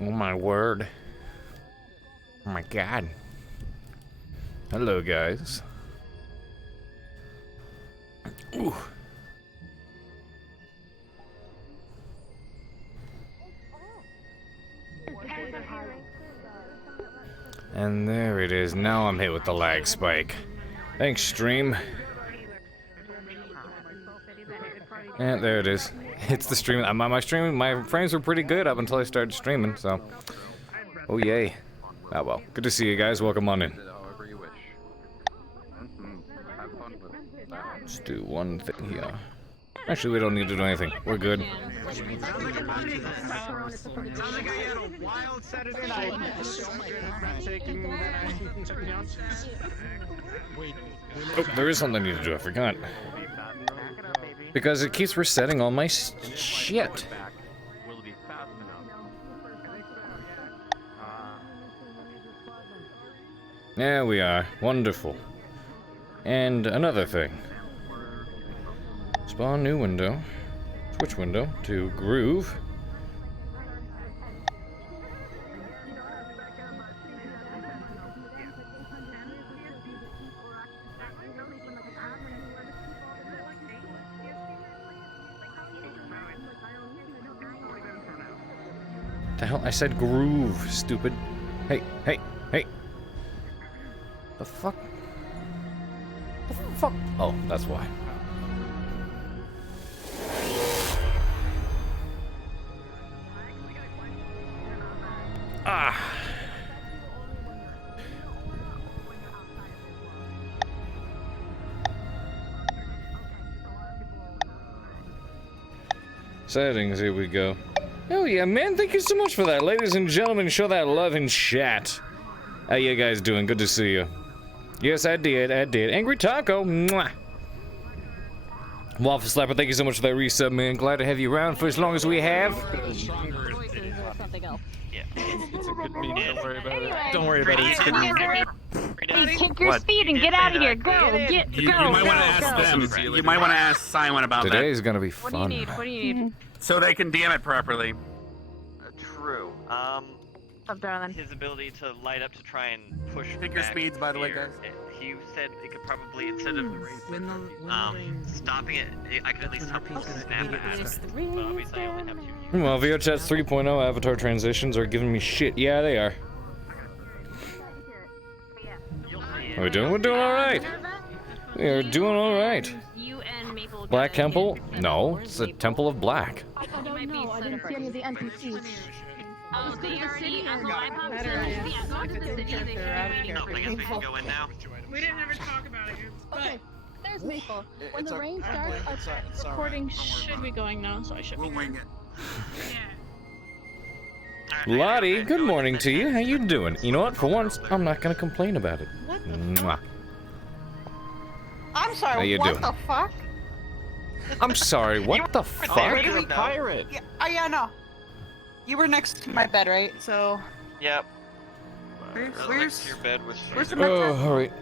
Oh my word. Oh my god. Hello, guys. Ooh. And there it is. Now I'm hit with the lag spike. Thanks, stream. Yeah, there it is. It's the stream. My streaming, my frames were pretty good up until I started streaming, so. Oh, yay. Ah, well. Good to see you guys. Welcome on in. Let's do one thing here. Actually, we don't need to do anything. We're good. Oh, there is something I need to do. I forgot. Because it keeps resetting all my shit. There we are. Wonderful. And another thing. Spawn new window. Switch window to groove. The hell? I said groove, stupid. Hey, hey, hey. The fuck? The fuck? Oh, that's why. Ah. Settings, here we go. Oh yeah, man, thank you so much for that. Ladies and gentlemen, show that love in chat. How you guys doing? Good to see you. Yes, I did. Angry Taco, mwah. Waffle Slapper, thank you so much for that resub, man. Glad to have you around for as long as we have. Yeah, it's a good meme. Don't worry about it. Don't worry about it. It's good meme. Hey, kick your speed and get out of here. Go, You might want to ask them. You might want to ask Simon about that. Today's gonna be fun. What do you need? What do you need? So they can DM it properly. True. Stop, darling. His ability to light up to try and push. Pick your back speeds, by the way, fear, guys. He said it could probably, instead of stopping it, I could at least help people snap at it. But obviously I only have 2 users. Well, VOChat's 3.0 avatar transitions are giving me shit. Yeah, they are. How we doing? We're doing alright. We are doing alright. Black Temple? No, it's the Temple of Black. I don't know. I didn't see any of the NPCs. Oh, they already unlocked the city. They should be waiting. I guess we can go in now. We didn't ever talk about it. Okay, there's Maple. When the rain starts, our recording should be going now, so I should be. We'll wing it. Lottie, good morning to you. How you doing? You know what? For once, I'm not gonna complain about it. Mwah. I'm sorry, How you what doing? the fuck? I'm sorry, what the fuck? Pirate. Yeah, no. You were next to my bed, right? So... Yep. Where's your bed with where's the Oh, alright.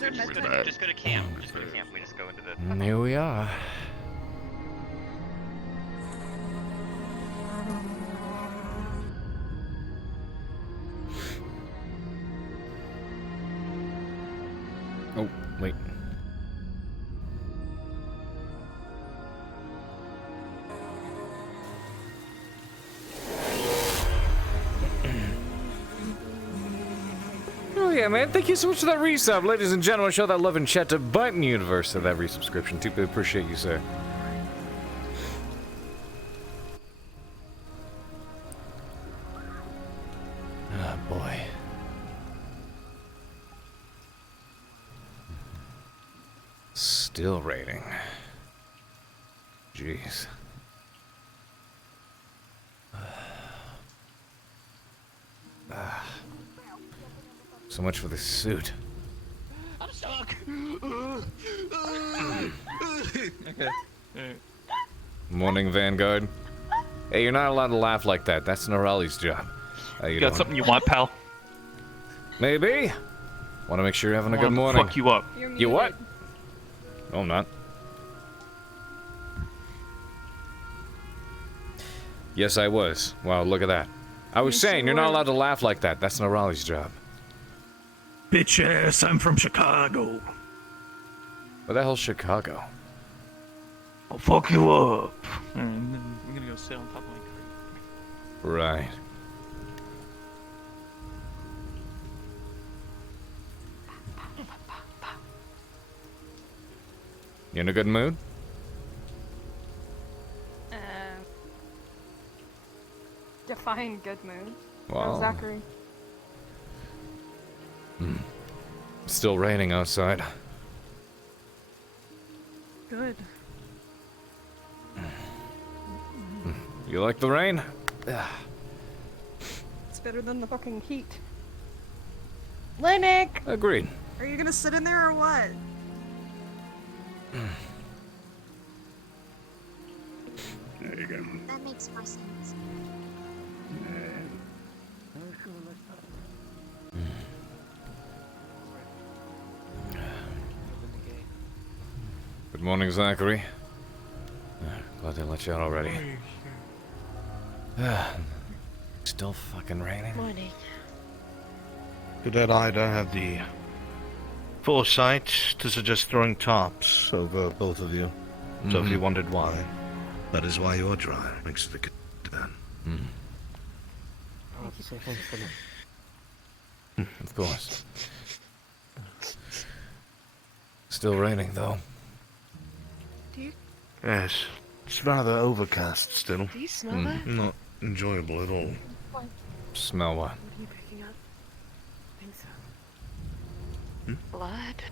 Just go to camp. Just go to camp. We just go into the... Here we are. Oh, wait. Oh yeah, man, thank you so much for that resub. Ladies and gentlemen, show that love in chat to Button Universe for that resubscription. Deeply appreciate you, sir. Oh boy. Still rating. Jeez. So much for this suit. I'm stuck. Okay. Morning, Vanguard. Hey, you're not allowed to laugh like that. That's Norali's job. How you You got doing? something you want, pal? Maybe. Want to make sure you're having a I good wanna morning. Fuck you up. You what? No, I'm not. Yes, I was. Wow, look at that. I was saying, you're not allowed to laugh like that. That's Norali's job. Bitch ass, I'm from Chicago. Where the hell's Chicago? I'll fuck you up. And then I'm gonna go sit on top of my crate. Right. You in a good mood? Define good mood. Wow. Zachary. Still raining outside. Good. You like the rain? It's better than the fucking heat. Linux! Agreed. Are you gonna sit in there or what? There you go. That makes more sense. Good morning, Zachary. Glad they let you out already. Still fucking raining. Morning. Good that I don't have the foresight to suggest throwing tarps over both of you. So if you wondered why, that is why you're dry. Makes it a good turn. Of course. Still raining, though. Yes, it's rather overcast still. Do you smell that? Not enjoyable at all. Smell what? What are you picking up? I think so. Blood.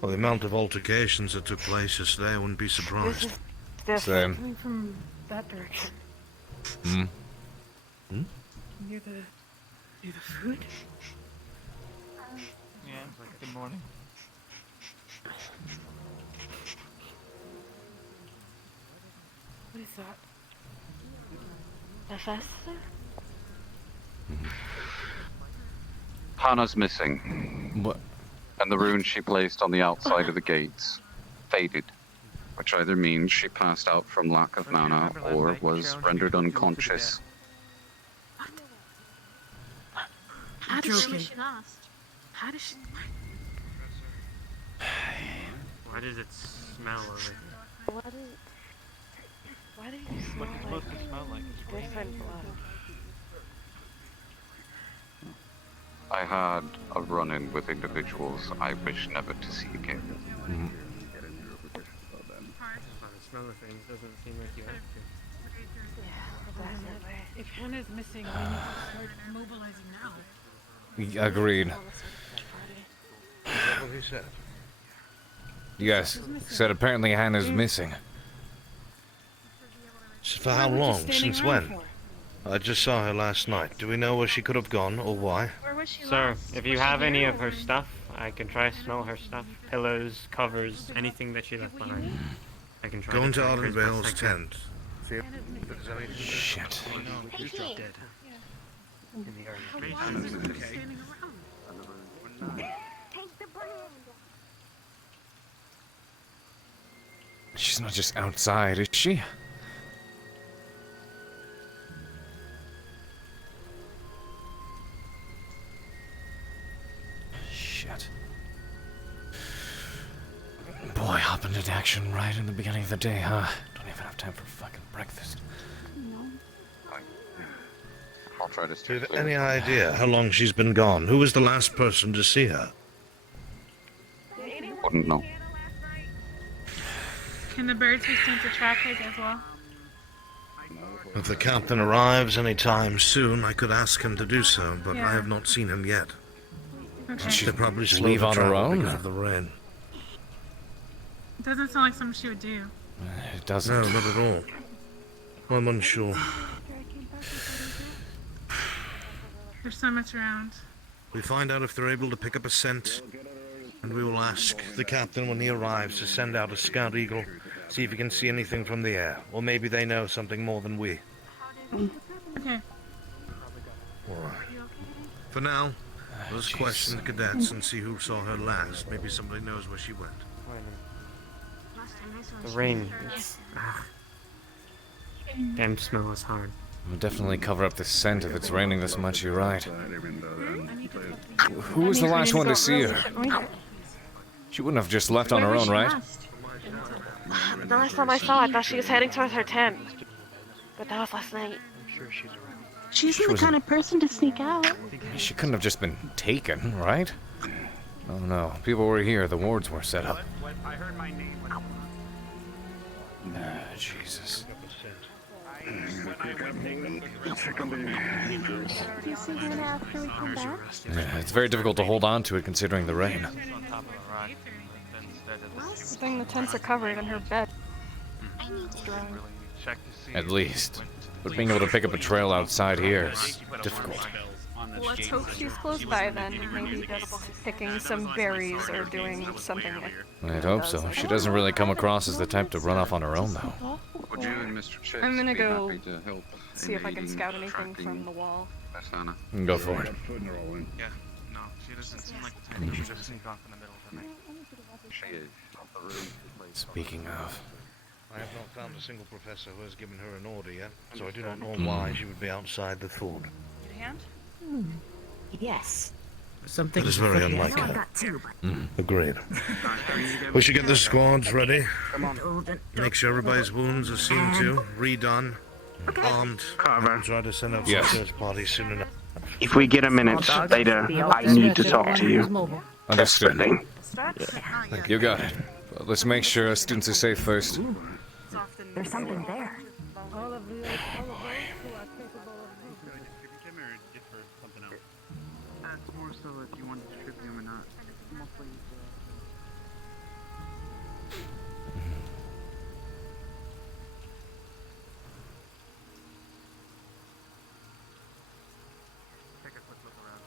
Well, the amount of altercations that took place yesterday, I wouldn't be surprised. This Same. coming from that direction. Near the food? Yeah, good morning. What is that? Bethesda? Hannah's missing, What? and the rune she placed on the outside of the gates faded, which either means she passed out from lack of mana or was rendered unconscious. How did she lost? How does she... Why does it smell over here? What is... Why do you smell What's it supposed to smell like? It's raining. different blood? I had a run-in with individuals I wish never to see again. By the smell of things, doesn't seem like you have to. Yeah, definitely. If Hannah's missing, we need to start mobilizing now. Agreed. What he said? You guys said apparently Hannah's missing. For how long? Since when? I just saw her last night. Do we know where she could have gone or why? Where was she Sir, last? if you have any of her stuff, I can try to smell her stuff. Pillows, covers, anything that she left behind. I can try Go to into track her as best Ardenvale's I can. tent. See if there's anything. Shit. He's dropped dead. In the area. Why is everyone standing around? Take the brand. She's not just outside, is she? Shit. Boy, hop into action right in the beginning of the day, huh? Don't even have time for fucking breakfast. I'll try to Do stay you have clear. any idea how long she's been gone? Who was the last person to see her? Wouldn't know. Can the birds be sent to track her as well? If the captain arrives any time soon, I could ask him to do so, but I have not seen him yet. Okay. She'll probably slow leave the on her travel own? because of the rain. It doesn't sound like something she would do. It doesn't. No, not at all. I'm unsure. There's so much around. We find out if they're able to pick up a scent, and we will ask the captain when he arrives to send out a scout eagle, see if he can see anything from the air, or maybe they know something more than we. Okay. Alright. For now, let's question the cadets and see who saw her last. Maybe somebody knows where she went. The rain. Damn smell is hard. We'll definitely cover up the scent if it's raining this much, you're right. Who was the last one to see her? She wouldn't have just left on her own, right? The last time I saw her, I thought she was heading towards her tent. But that was last night. She isn't the kind of person to sneak out. She couldn't have just been taken, right? Oh no, people were here, the wards were set up. I heard my name. Jesus. Do you see her after we come back? Yeah, it's very difficult to hold on to it considering the rain. Good thing the tents are covered in her bed. At least. But being able to pick up a trail outside here is difficult. Let's hope she's close by then. Maybe just picking some berries or doing something. I'd hope so. She doesn't really come across as the type to run off on her own, though. Would you and Mr. Chips I'm gonna be go happy to help see in if I can aiding scout anything tracking from the wall. Asana? Go for it. Yeah, no, she doesn't seem like the type to just sneak off in the middle of the night. She is. The room is Speaking of... I have not found a single professor who has given her an order yet, so I do not know why she would be outside the fort. Need a hand? Yes. Something That is very unlike her. Agreed. We should get the squads ready. Make sure everybody's wounds are seen to, redone, armed, Carver. and try to send out Yes. some search parties soon enough. If we get a minute later, I need to talk to you. Understood. Desperately. You got it. But let's make sure our students are safe first. There's something there. It's more so if you want to strip him or not. Mostly. Take a quick look around.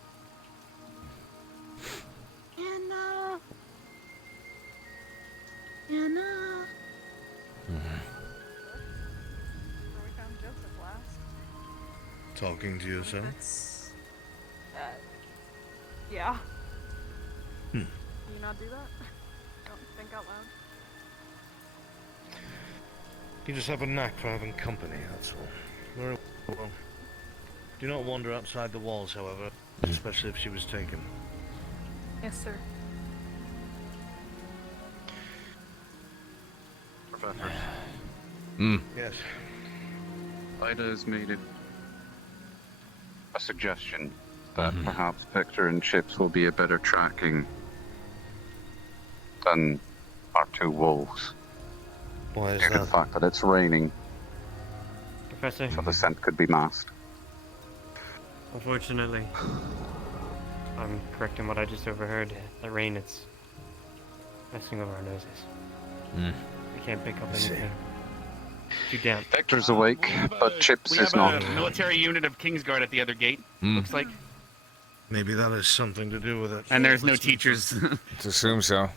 Anna. Anna. We found Joseph last. Talking to yourself? Yeah. Hmm. Can you not do that? Don't think out loud. You just have a knack for having company, that's all. Very well. Do not wander outside the walls, however, especially if she was taken. Yes, sir. Professor, Yes. Ida has made it a suggestion that perhaps Victor and Chips will be a better tracking than our two wolves. Why is Due to the that? fact that it's raining, Professor, so the scent could be masked. unfortunately, I'm correct in what I just overheard. The rain is messing over our noses. We can't pick up anything. Too damp. Victor's awake, but Chips We is have not. a military unit of Kingsguard at the other gate, looks like. Maybe that has something to do with it. And there's no teachers. Let's assume so.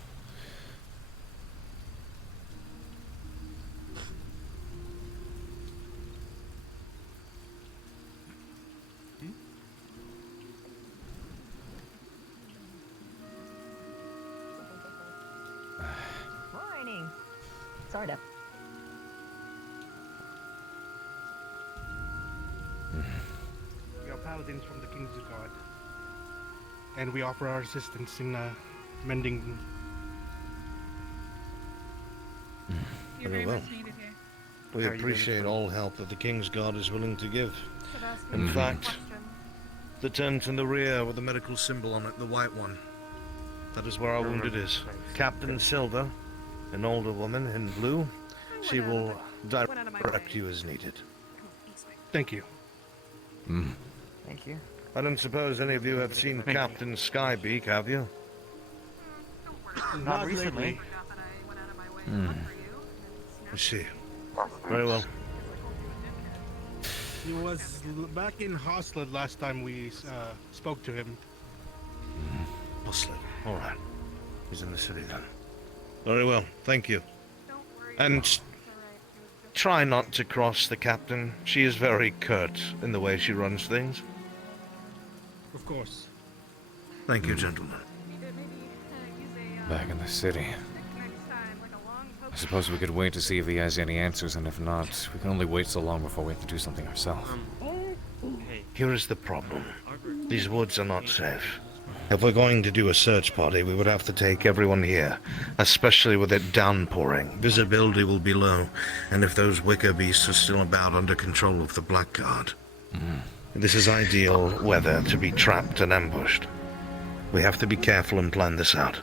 Morning. Sort of. We are paladins from the King's Guard, and we offer our assistance in mending. You're Very very well. much needed here. We How are you doing, appreciate sir? all help that the King's Guard is willing to give. Should ask In me fact, questions. the tent in the rear with the medical symbol on it, the white one. That is where our wounded is. Captain Silver, an older woman in blue. She will direct you as needed. Thank you. Thank you. I don't suppose any of you have seen Thank you. Captain Skybeak, have you? Not recently. I see. Very well. He was back in Hosled last time we spoke to him. Hustler. All right. He's in the city then. Very well. Thank you. And try not to cross the captain. She is very curt in the way she runs things. Of course. Thank you, gentlemen. Back in the city. A suppose we could wait to see if he has any answers, and if not, we can only wait so long before we have to do something ourselves. Here is the problem. These woods are not safe. If we're going to do a search party, we would have to take everyone here, especially with it downpouring. Visibility will be low, and if those wicker beasts are still about under control of the Blackguard. This is ideal weather to be trapped and ambushed. We have to be careful and plan this out.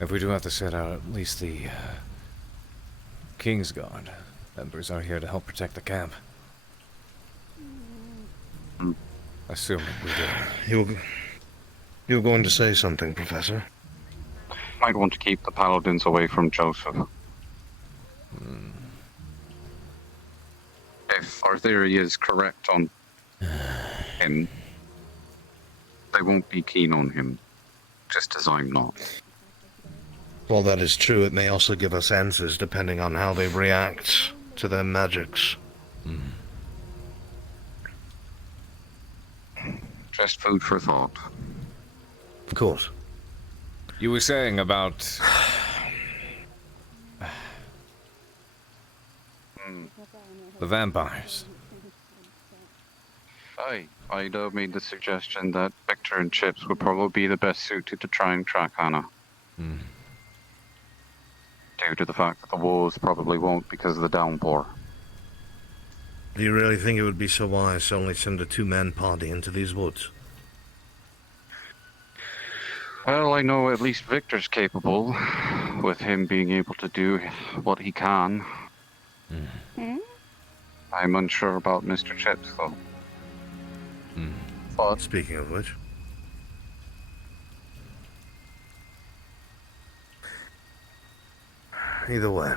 If we do have to set out, at least the Kingsguard members are here to help protect the camp. Assuming we do. You were going to say something, Professor? Might want to keep the paladins away from Joseph. If our theory is correct on him, they won't be keen on him, just as I'm not. While that is true, it may also give us answers depending on how they react to their magics. Just food for thought. Of course. You were saying about... the vampires. I'd made the suggestion that Victor and Chips would probably be the best suited to try and track Hannah. Due to the fact that the wolves probably won't because of the downpour. Do you really think it would be so wise to only send a two-man party into these woods? Well, I know at least Victor's capable, with him being able to do what he can. I'm unsure about Mr. Chips, though. But speaking of which... Either way,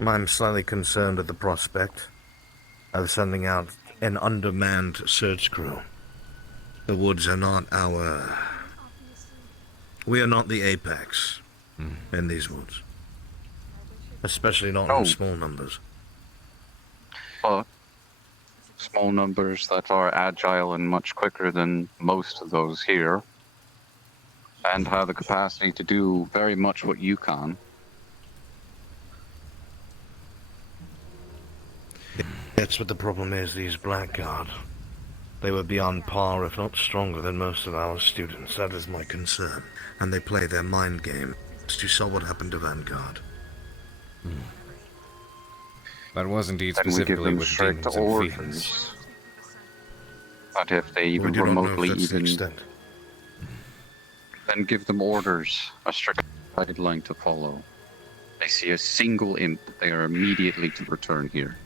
I'm slightly concerned at the prospect of sending out an undermanned search crew. The woods are not our... We are not the apex in these woods. Especially not in small numbers. But small numbers that are agile and much quicker than most of those here, and have the capacity to do very much what you can. That's what the problem is, these Blackguard. They were beyond par, if not stronger, than most of our students. That is my concern. And they play their mind game. You saw what happened to Vanguard. That was indeed specifically with demons and fiends. But if they even remotely then give them orders, a strict guideline to follow. They see a single imp, they are immediately to return here.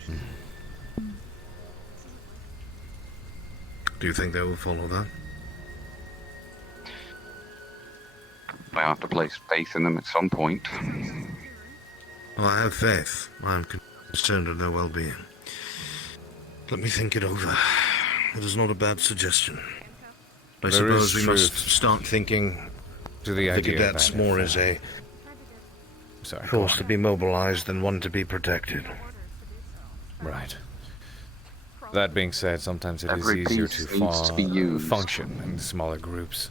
Do you think they will follow that? I have to place faith in them at some point. Well, I have faith. I am concerned with their well-being. Let me think it over. It is not a bad suggestion. I suppose we must start thinking to the idea cadets more as a force to be mobilized than one to be protected. Right. That being said, sometimes it is easier to function in smaller groups.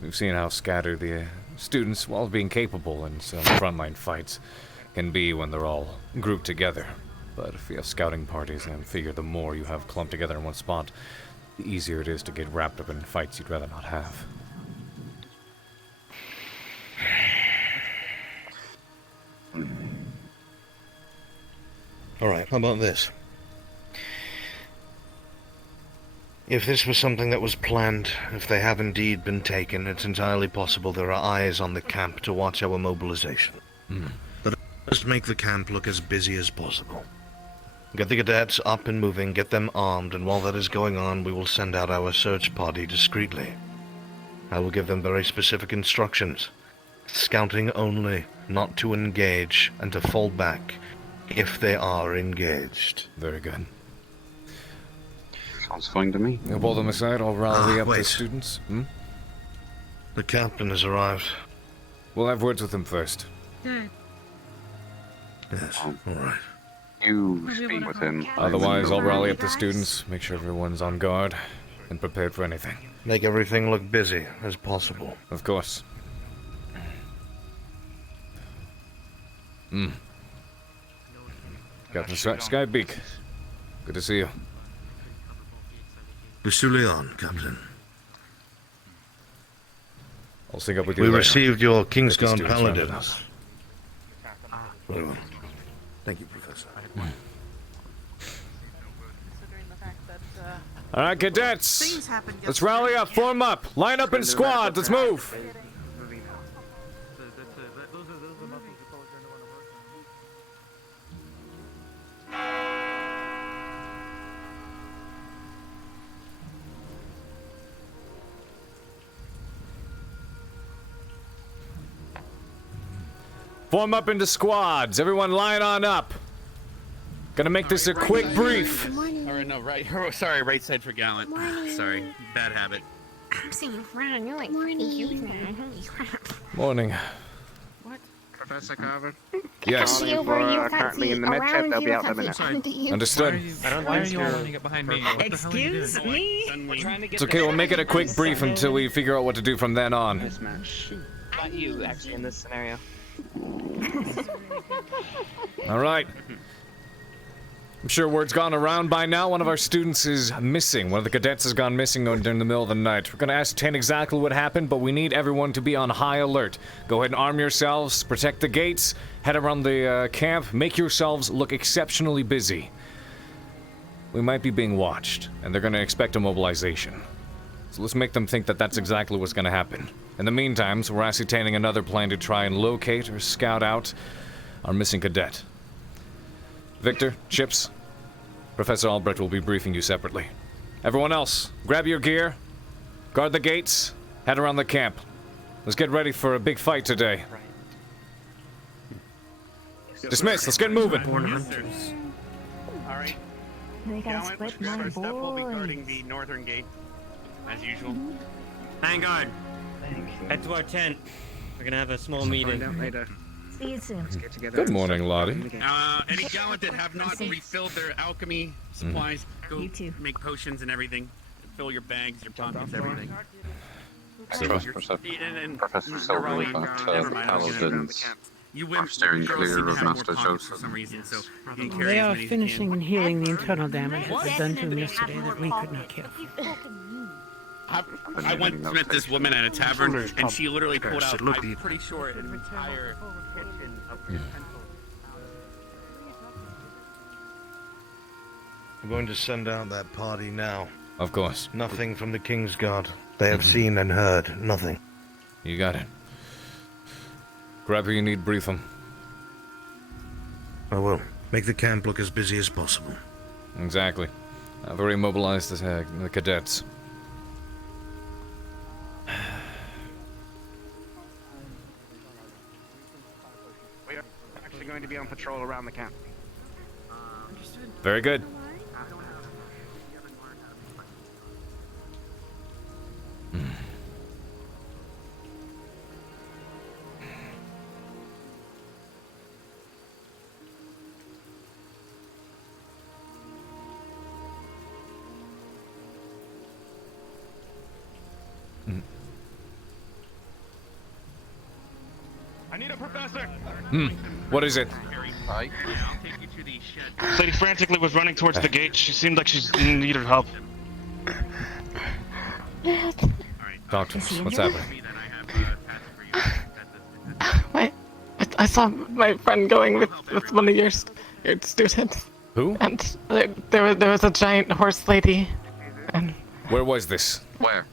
We've seen how scattered the students, while being capable in some frontline fights, can be when they're all grouped together. But if you have scouting parties, I figure the more you have clumped together in one spot, the easier it is to get wrapped up in fights you'd rather not have. Alright, how about this? If this was something that was planned, if they have indeed been taken, it's entirely possible there are eyes on the camp to watch our mobilization. But let's make the camp look as busy as possible. Get the cadets up and moving, get them armed, and while that is going on, we will send out our search party discreetly. I will give them very specific instructions. Scouting only, not to engage, and to fall back if they are engaged. Very good. Sounds fine to me. You'll pull them aside, I'll rally up the students. The captain has arrived. We'll have words with him first. Good. Yes, alright. You speak with him. Otherwise, I'll rally up the students, make sure everyone's on guard, and prepared for anything. Make everything look busy as possible. Of course. Captain Skybeak. Good to see you. Lusulion, Captain. I'll sync up with you We later. received your Get the Kingsguard students rounded Paladins. Very well. Thank you, Professor. All right, cadets. Let's rally up, form up, line up in squads. Let's move. Form up into squads. Everyone line on up. Gonna make this a quick brief. Alright, no, right. Sorry, right side for gallant. Sorry, bad habit. I'm seeing Fran, you're like pretty huge now. Holy crap. Morning. What? Professor Carver? Yes. See over you, can't currently see in the med around ship, they'll you, be out can't in a see minute. under you. Understood. Why are you all running up behind me? Excuse me? It's okay, we'll make it a quick brief until we figure out what to do from then on. Mismatch. Not you, actually, in this scenario. All right. I'm sure word's gone around by now. One of our students is missing. One of the cadets has gone missing during the middle of the night. We're going to ascertain exactly what happened, but we need everyone to be on high alert. Go ahead and arm yourselves, protect the gates, head around the camp, make yourselves look exceptionally busy. We might be being watched, and they're going to expect a mobilization. So let's make them think that that's exactly what's going to happen. In the meantime, we're ascertaining another plan to try and locate or scout out our missing cadet. Victor, Chips, Professor Albrecht will be briefing you separately. Everyone else, grab your gear, guard the gates, head around the camp. Let's get ready for a big fight today. Dismiss, let's get moving. Alright. They gotta Gallant, split my first step will be guarding boys. the northern gate, as usual. Hang on. Head to our tent. We're gonna have a small meeting. See you soon. Let's get together. Good morning, Lottie. Any gallant that have not refilled their alchemy supplies, go You too. make potions and everything. Fill your bags, your pockets, everything. Professor Silver, but Paladins You are women, steering girls clear seem to of have more Master pockets for Joseph. some reason, so you can carry They as are many as you finishing can. and healing the internal damage that was done to him yesterday that we could not care for. I once met this woman at a tavern, and she literally pulled out, look, I'm pretty sure, an entire kitchen of utensils. I'm going to send out that party now. Of course. Nothing from the Kingsguard. They have seen and heard nothing. You got it. Grab who you need, brief them. I will. Make the camp look as busy as possible. Exactly. I've already mobilized the cadets. We are actually going to be on patrol around the camp. Very good. I need a professor! What is it? This lady frantically was running towards the gate. She seemed like she's in need of help. Talk to us. What's happening? I saw my friend going with one of your students. Who? And there was a giant horse lady. And Where was this? Where?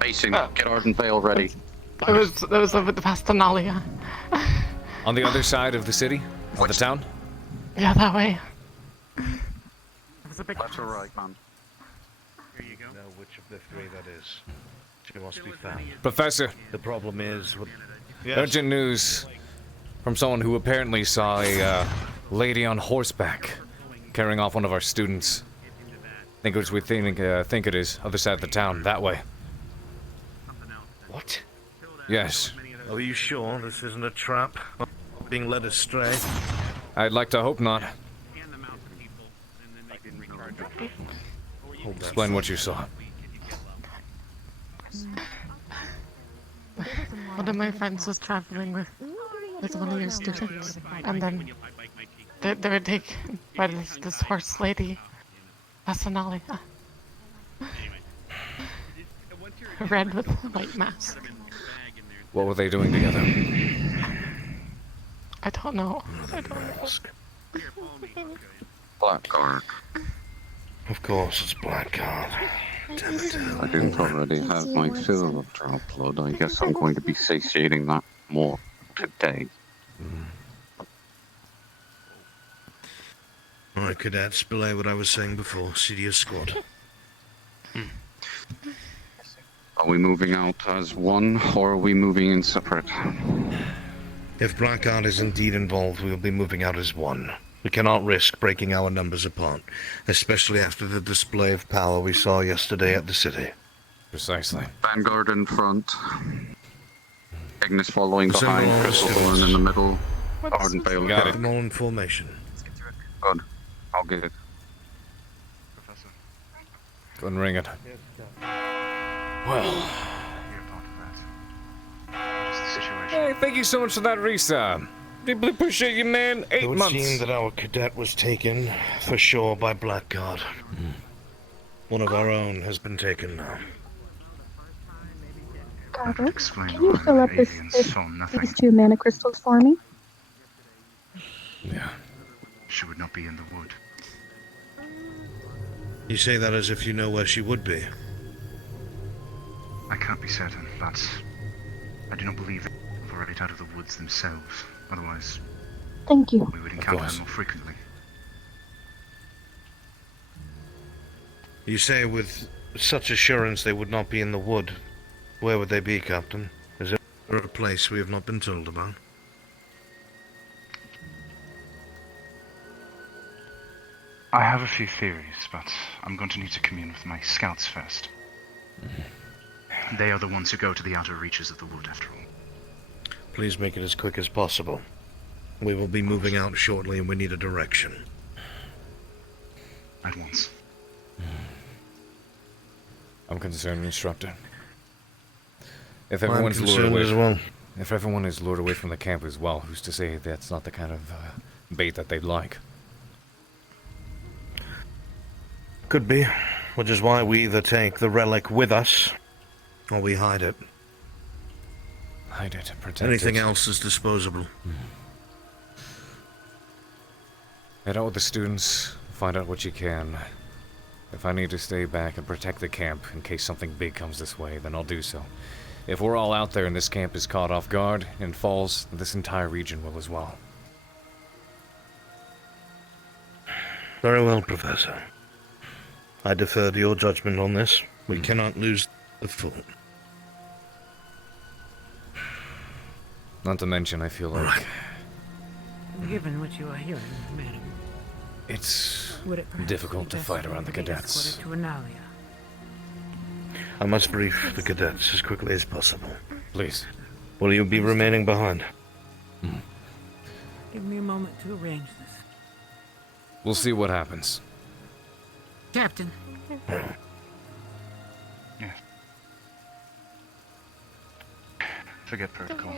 Facing, get Ardenvale ready. it was over the past Denalia. On the other side of the city? Of the town? Yeah, that way. Left or right, man? Here you go. Know which of the three that is. She must be found. Professor, The problem is... Yes. urgent news from someone who apparently saw a lady on horseback carrying off one of our students. I think it was we think it is. Other side of the town, that way. What? Yes. Are you sure this isn't a trap? Being led astray? I'd like to hope not. Hand them out to people, and then they can recharge them. Hold that. Explain what you saw. There was a one of my friends was traveling with one of your students, and then they were taken by this horse lady, Asanali. Red with a white mask. What were they doing together? I don't know. I don't know. Blackguard. Of course, it's Blackguard. Damn it. I didn't already have my fill of drow blood. I guess I'm going to be satiating that more today. Alright, cadets, belay what I was saying before. See to your squad. Are we moving out as one, or are we moving in separate? If Blackguard is indeed involved, we will be moving out as one. We cannot risk breaking our numbers apart, especially after the display of power we saw yesterday at the city. Precisely. Vanguard in front. Ignis following behind, Crystal Thorn in the middle. Arden Bale. Got it. Them all in formation. Good. I'll get it. Professor. Go and ring it. Well. What is the situation? Hey, thank you so much for that, Risa. Deeply appreciate you, man. 8 It would months. seem that our cadet was taken, for sure, by Blackguard. One of our own has been taken now. Carver, can you fill up these 2 mana crystals for me? Yeah. She would not be in the wood. You say that as if you know where she would be. I can't be certain, but I do not believe they were right out of the woods themselves. Otherwise, Thank you. we would encounter them more frequently. You say with such assurance they would not be in the wood. Where would they be, Captain? Is there a place we have not been told about? I have a few theories, but I'm going to need to commune with my scouts first. They are the ones who go to the outer reaches of the wood, after all. Please make it as quick as possible. We will be moving out shortly and we need a direction. At once. I'm concerned, Instructor. If I'm everyone's lured concerned away, as well. If everyone is lured away from the camp as well, who's to say that's not the kind of bait that they'd like? Could be, which is why we either take the relic with us, or we hide it. Hide it, protect Anything it. else is disposable. Head out with the students, find out what you can. If I need to stay back and protect the camp in case something big comes this way, then I'll do so. If we're all out there and this camp is caught off guard and falls, this entire region will as well. Very well, Professor. I defer to your judgment on this. We cannot lose the fool. Not to mention, I feel like Given what you are hearing, madam, it's would it perhaps difficult be to fight best around the to be cadets. escorted to Analia? I must brief the cadets as quickly as possible. Please. Will you be remaining behind? Give me a moment to arrange this. We'll see what happens. Captain. Yes. Forget protocol.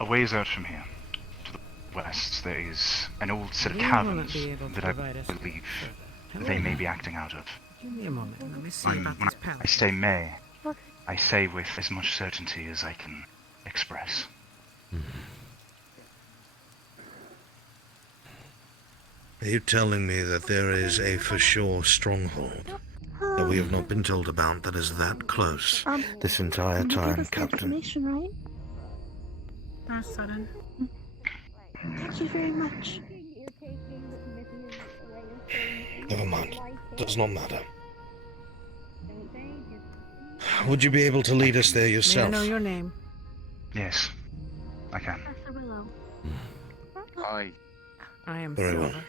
A ways out from here, to the west, there is an old set of You will caverns not be able to that I provide us. believe they may be acting out of. Give me a moment. Let me see When about this palace. I say may, I say with as much certainty as I can express. Are you telling me that there is a for sure stronghold that we have not been told about that is that close this entire time, Captain? Right? How sudden. Thank you very much. Never mind. Does not matter. Would you be able to lead us there May I yourself? know your name? Yes, I can. Aye. I am Very well. Silver.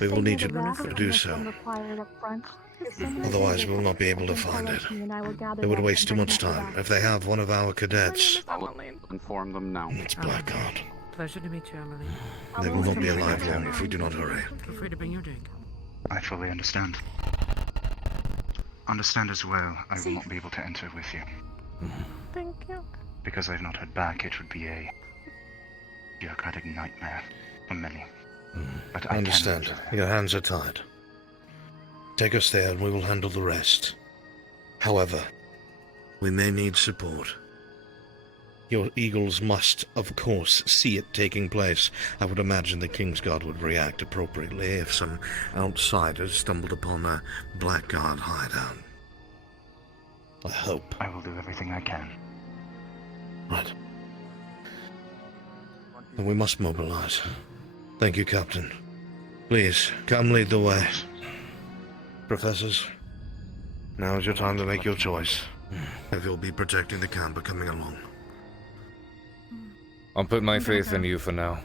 We will need you to do so. Otherwise, we will not be able to find it. It would waste too much time. If they have one of our cadets, I'll inform them now. it's Blackguard. Pleasure to meet you, Emily. They will not be alive long if we do not hurry. Feel free to bring your drink. I fully understand. Understand as well, I will not be able to enter with you. Thank you. Because I've not heard back, it would be a bureaucratic nightmare for many. But I understand. Your hands are tied. Take us there and we will handle the rest. However, we may need support. Your eagles must, of course, see it taking place. I would imagine the Kingsguard would react appropriately if some outsiders stumbled upon a Blackguard hideout. I hope. I will do everything I can. Right. Then we must mobilize. Thank you, Captain. Please, come lead the way. Professors, now is your time to make your choice. If you'll be protecting the camp or coming along. I'll put my faith in you for now.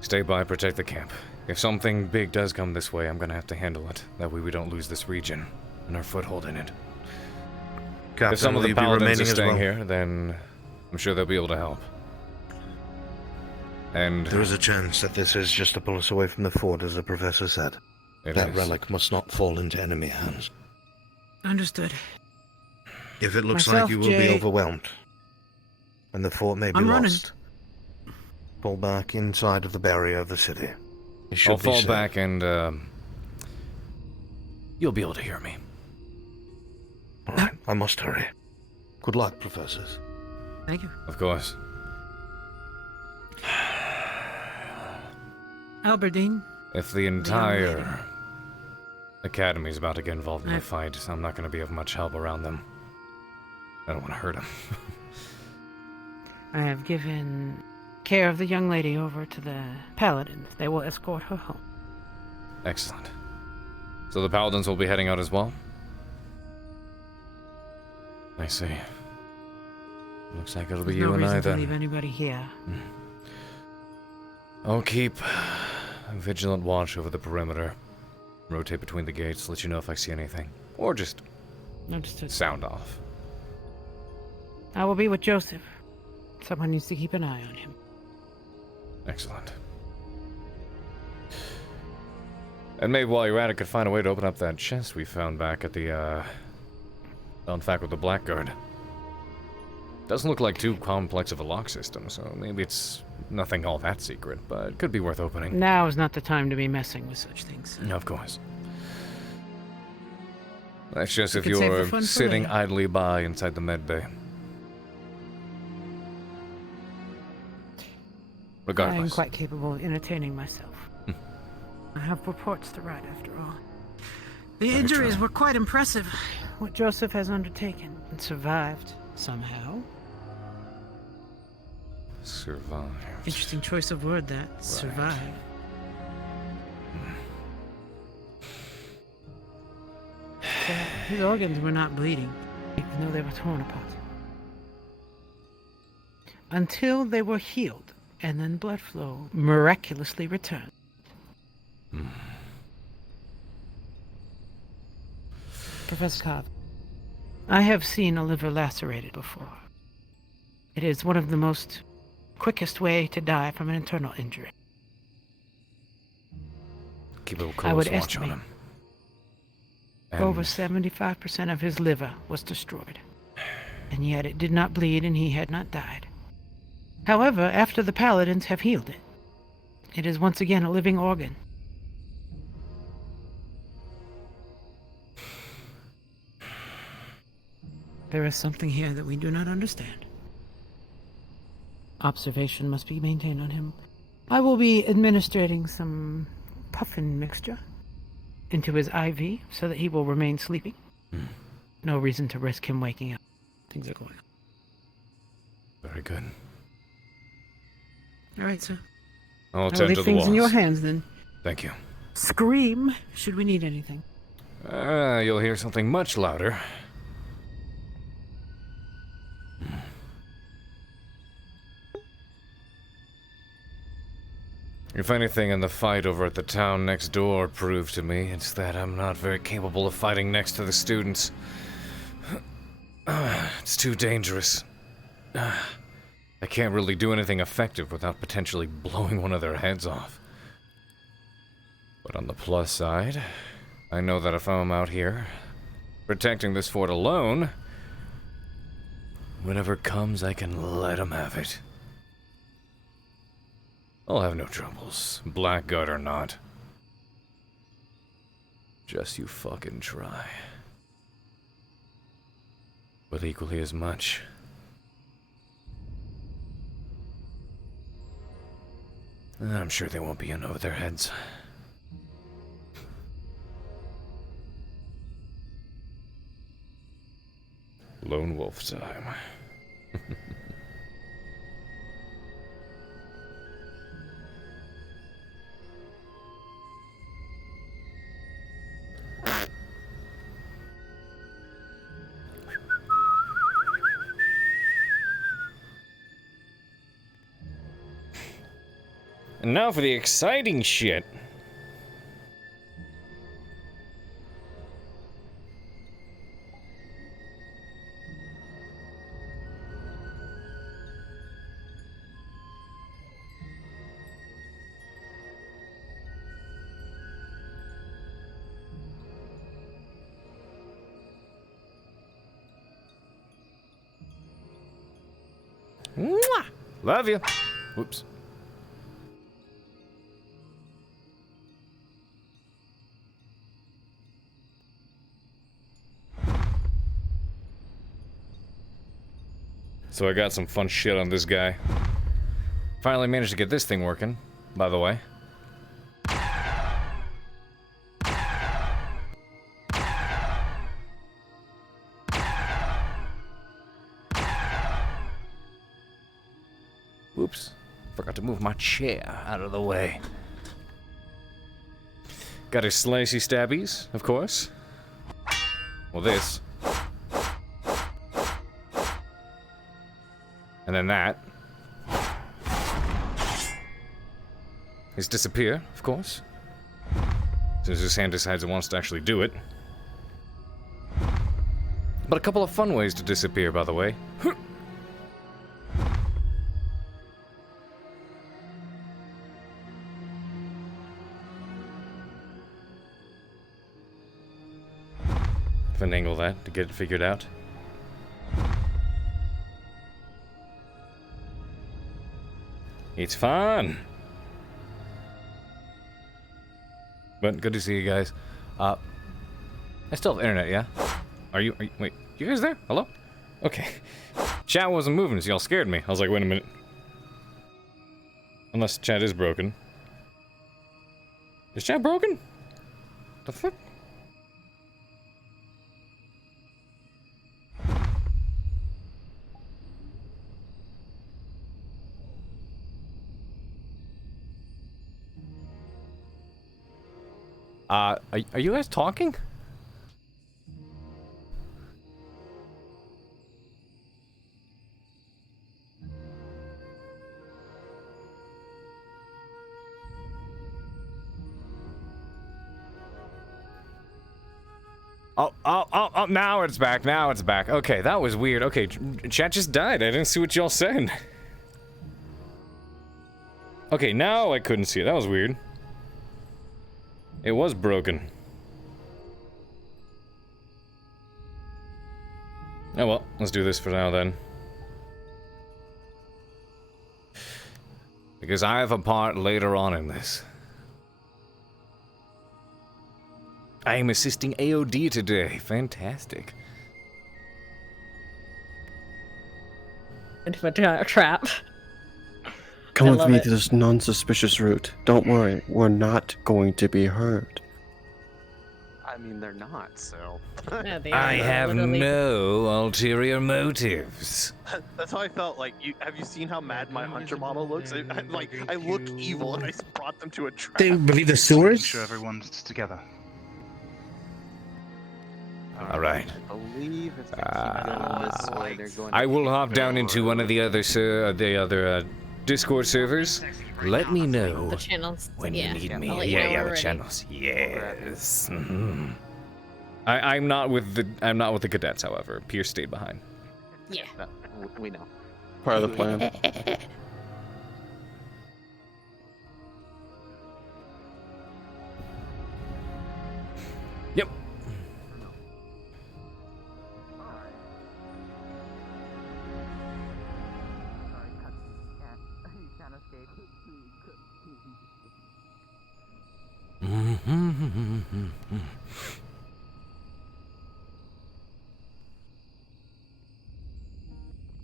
Stay by, protect the camp. If something big does come this way, I'm gonna have to handle it. That way we don't lose this region and our foothold in it. Captain, if some of will the you be paladins are remaining as staying well? here, then I'm sure they'll be able to help. And there is a chance that this is just to pull us away from the fort, as the professor said. That relic must not fall into enemy hands. Understood. If it looks Myself, like you will Jay. be overwhelmed, and the fort may be I'm running. lost, fall back inside of the barrier of the city. You should I'll be fall safe. back and, you'll be able to hear me. All right, I must hurry. Good luck, professors. Thank you. Of course. Alberdine. If the entire Academy's about to get involved in the fight, I'm not going to be of much help around them. I don't want to hurt them. I have given care of the young lady over to the paladins. They will escort her home. Excellent. So the paladins will be heading out as well? I see. Looks like it'll be There's you no and I reason to then. leave anybody here. I'll keep a vigilant watch over the perimeter. Rotate between the gates, let you know if I see anything. Or just Understood. sound off. I will be with Joseph. Someone needs to keep an eye on him. Excellent. And maybe while you're at it, could find a way to open up that chest we found back at the, in fact, with the Blackguard. Doesn't look like too complex of a lock system, so maybe it's nothing all that secret, but it could be worth opening. Now is not the time to be messing with such things. Of course. That's just if You could save the you're fun for sitting later. idly by inside the med bay. I am Regardless. quite capable of entertaining myself. I have reports to write, after all. The Very injuries true. were quite impressive. What Joseph has undertaken and survived somehow. Survive. Interesting choice of word, that. Survive. So his organs were not bleeding, even though they were torn apart. Until they were healed, and then blood flow miraculously returned. Professor Carver, I have seen a liver lacerated before. It is one of the most quickest way to die from an internal injury. Keep a I close would watch on estimate him. over And 75% of his liver was destroyed. And yet it did not bleed and he had not died. However, after the paladins have healed it, it is once again a living organ. There is something here that we do not understand. Observation must be maintained on him. I will be administering some puffin mixture into his IV so that he will remain sleeping. No reason to risk him waking up. Things are going on. very good. All right, sir. I'll I will attend leave to the things walls. in your hands then. Thank you. Scream should we need anything. You'll hear something much louder. If anything in the fight over at the town next door proved to me, it's that I'm not very capable of fighting next to the students. It's too dangerous. I can't really do anything effective without potentially blowing one of their heads off. But on the plus side, I know that if I'm out here protecting this fort alone, Whenever it comes, I can let him have it. I'll have no troubles, blackguard or not. Just you fucking try. With equally as much. I'm sure they won't be in over their heads. Lone wolf time. And now for the exciting shit. Mwah! Love you. Whoops. So I got some fun shit on this guy. Finally managed to get this thing working, by the way. Whoops. Forgot to move my chair out of the way. Got his slicey stabbies, of course. Well, this. And then that. His disappear, of course. As soon as his hand decides it wants to actually do it. But a couple of fun ways to disappear, by the way. Finagle that to get it figured out. It's fun! But good to see you guys. I still have internet, yeah? Wait, you guys there? Hello? Okay. Chat wasn't moving, so y'all scared me. I was like, wait a minute. Unless chat is broken. Is chat broken? The fuck? Are you guys talking? Oh, now it's back, now it's back. Okay, that was weird. Okay, chat just died. I didn't see what y'all said. Okay, now I couldn't see it. That was weird. It was broken. Oh well, let's do this for now then. Because I have a part later on in this. I am assisting AOD today. Fantastic. Into a trap. Come with me to this non-suspicious route. Don't worry, we're not going to be hurt. I mean, they're not, so... Yeah, they I are, have literally. no ulterior motives. That's how I felt. Like, have you seen how mad my hunter model looks? I look evil, and I brought them to a trap. They believe the sewers? Make sure everyone's together. All right. I believe if they're going I will hop down into one of the other Discord servers. Let me know The channels. when yeah, you need I'll me. let you know Yeah, when the we're ready. channels. Yes. I'm not with the cadets, however. Pierce stayed behind. Yeah. We know. Part of the plan. Yep.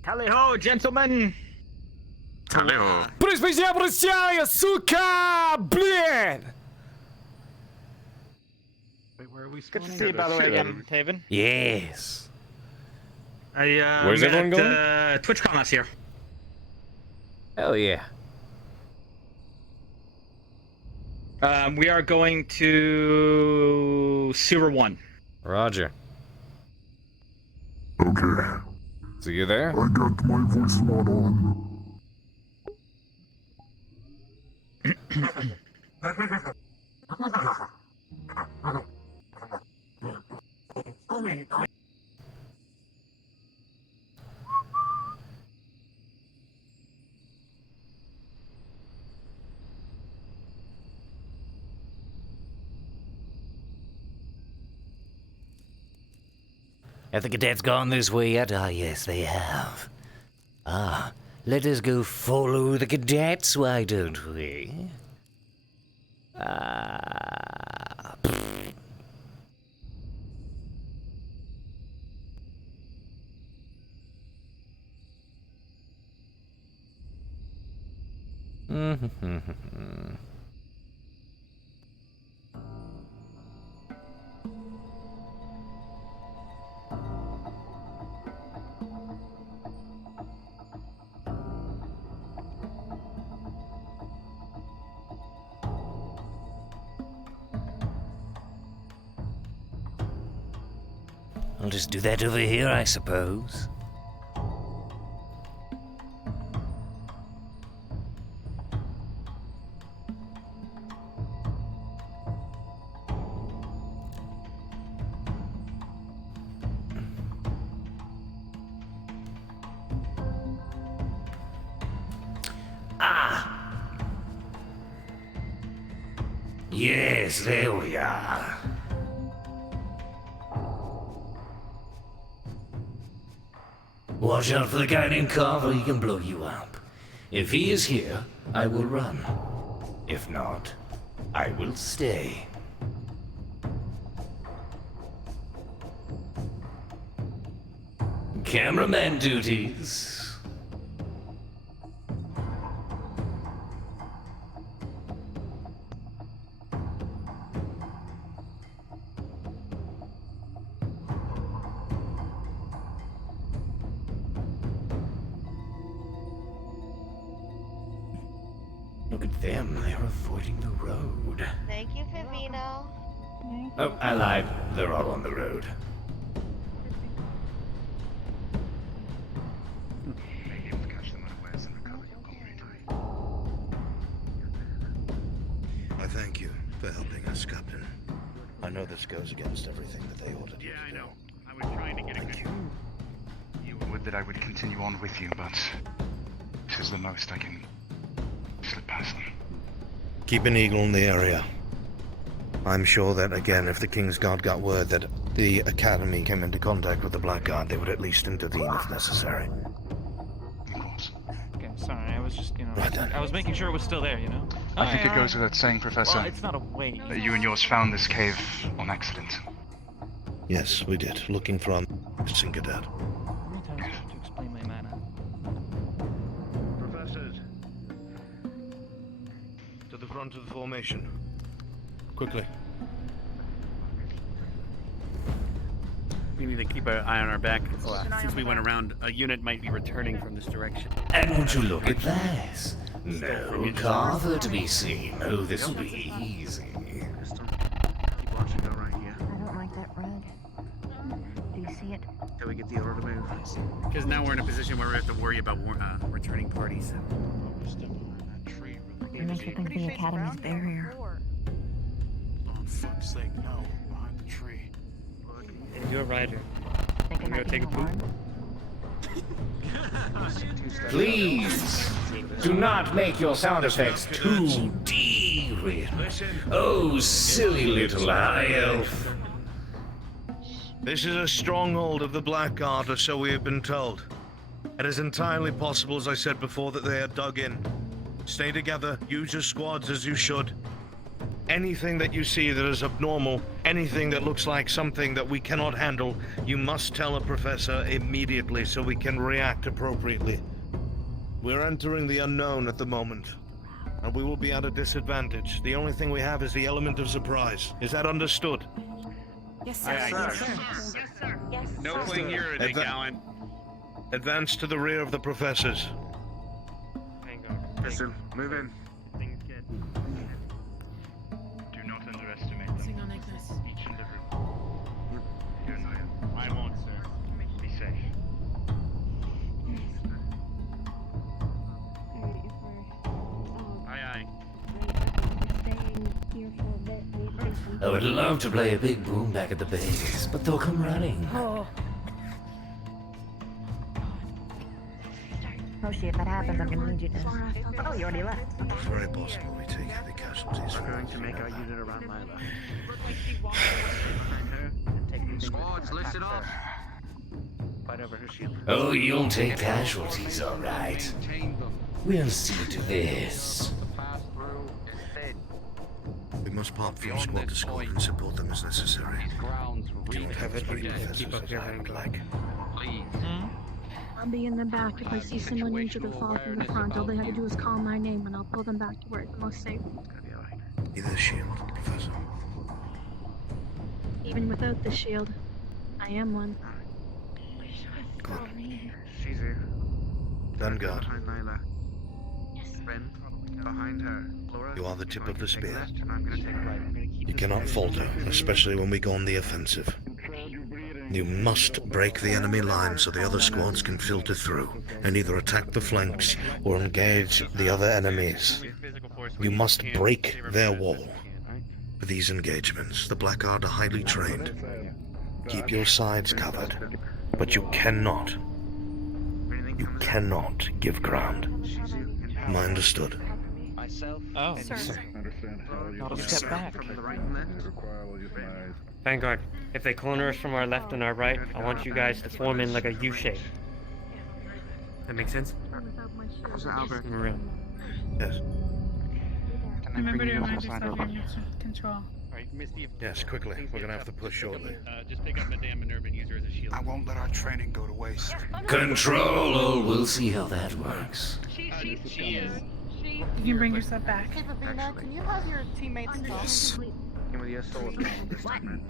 Tally ho, gentlemen! Tally ho. Просвещая, сука! Блин! Wait, where are we Good to see you, by the way, again, Taven. Yes. Where's everyone going? TwitchCon last year. Hell yeah. We are going to Sewer 1. Roger. Okay. So you there? I got my voice mod on. Have the cadets gone this way yet? Ah, yes, they have. Ah, let us go follow the cadets, why don't we? Ah. I'll just do that over here, I suppose. Ah! Yes, there we are. Watch out for the guy named Carver, he can blow you up. If he is here, I will run. If not, I will stay. Cameraman duties. Look at them, they're avoiding the road. Thank you, Vivino. Oh, I lied. They're all on the road. I thank you for helping us, Captain. I know this goes against everything that they ordered you to do. I know. I was trying to get a good. You would that I would continue on with you, but this is the most I can slip past them. Keep an eagle in the area. I'm sure that, again, if the King's Guard got word that the Academy came into contact with the Blackguard, they would at least intervene if necessary. Of course. Okay, sorry, I was just, Right then. I was making sure it was still there, you know? I think it goes without saying, Professor, Well, it's not a wait. that you and yours found this cave on accident. Yes, we did. Looking for our missing cadet. How many times do I have to explain my mana? Professors. To the front of the formation. Quickly. We need to keep an eye on our back. Since we went around, a unit might be returning from this direction. And won't you look at that? No Carver to be seen. Oh, this will be easy. Keep watching though right here. I don't like that red. Do you see it? Till we get the order to move. Because now we're in a position where we have to worry about returning parties. It makes me think the Academy's barrier. Oh, fuck's sake, no. Behind the tree. And you're a rider. Think it You might gonna be take a an poop? alarm? Please, do not make your sound effects too deep. Oh, silly little high elf. This is a stronghold of the Blackguard, or so we have been told. It is entirely possible, as I said before, that they are dug in. Stay together, use your squads as you should. Anything that you see that is abnormal, anything that looks like something that we cannot handle, you must tell a professor immediately so we can react appropriately. We're entering the unknown at the moment, and we will be at a disadvantage. The only thing we have is the element of surprise. Is that understood? Yes, sir. Aye, aye. Yes, sir. Yes, sir. Yes, No sir. fling here, Nick Allen. Advance to the rear of the professors. Crystal, move in. Things get. Do not underestimate them. Sing on Ignis. Each in the room. You're not. I won't, sir. Be safe. Aye, aye. I would love to play a big boom back at the base, but they'll come running. Oh shit, if that happens, I'm gonna need you to... Oh, you already left. It's very possible we take heavy casualties. We're going to make our unit around Lila. Squads, list it off. Fight over her shield. Oh, you'll take casualties, all right. We'll see to this. We must pop from squad to squad and support them as necessary. We don't have as many professors as I would like. I'll be in the back. If I see someone injured or fall from the front, all they have to do is call my name and I'll pull them back to where it's the most safe. Need a shield, Professor. Even without the shield, I am one. Good. She's here. Vanguard, Behind Lila. Ren, behind her. Laura, you are the tip of the spear. left, and I'm going to take right. I'm going to keep You cannot falter, especially when we go on the offensive. You must break the enemy line so the other squads can filter through and either attack the flanks or engage the other enemies. You must break their wall. For these engagements, the Blackguard are highly trained. Keep your sides covered, but you cannot give ground. Am I understood? Oh, Sir. Not a step back. Vanguard, if they corner us from our left and our right, I want you guys to form in like a U shape. That makes sense? Albert. We're in. Yes. Can I Remember bring to you remind outside yourself over? your control. Alright, Misty, if Yes, quickly. We're gonna have to push shortly. just pick up Madame Minerva and use her as a shield. I won't let our training go to waste. Control, oh, we'll see how that works. She is. You can bring yourself back. Hey, Vavina, can you have your teammates talk? Came with your sword this time.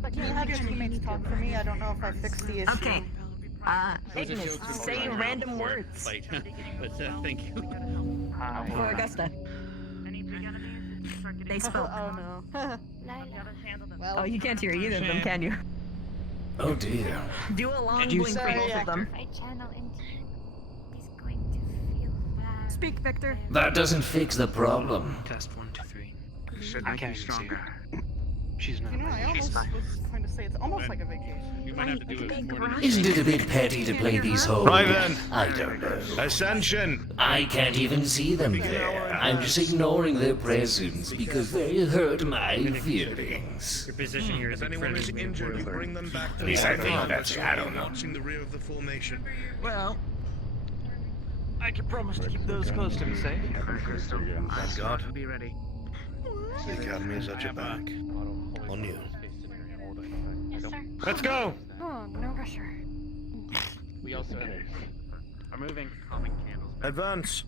But can you have your teammates talk for me? I don't know if I fixed the issue. Okay. It was a Ignis, show say tomorrow. random words. Fight. But thank you. For Augusta. They spoke. Oh no. Well, Oh, you can't hear either of them, can you? Oh dear. Do a long Did you blink for say- both of them. I channel into... He's going to feel bad. Speak, Victor. That doesn't fix the problem. Test 1, 2, 3. Should make you stronger. She's not. You know, I She's almost fine. was going to say it's almost like a vacation. You might have to do it more than Isn't it a bit petty to play these whole... Right then. I don't know. Ascension! I can't even see them there. I'm just ignoring their presence because they hurt my feelings. Your position here is If anyone is injured, you bring them back to At least I think front. that's- I don't know. Watching the rear of the formation. Well, I can promise to keep those close to me safe. Crystal, Vanguard, be ready. the academy is at your back. On you. Yes, sir. Let's go! Oh, no pressure. We also have We're moving. Calming candles. Advance!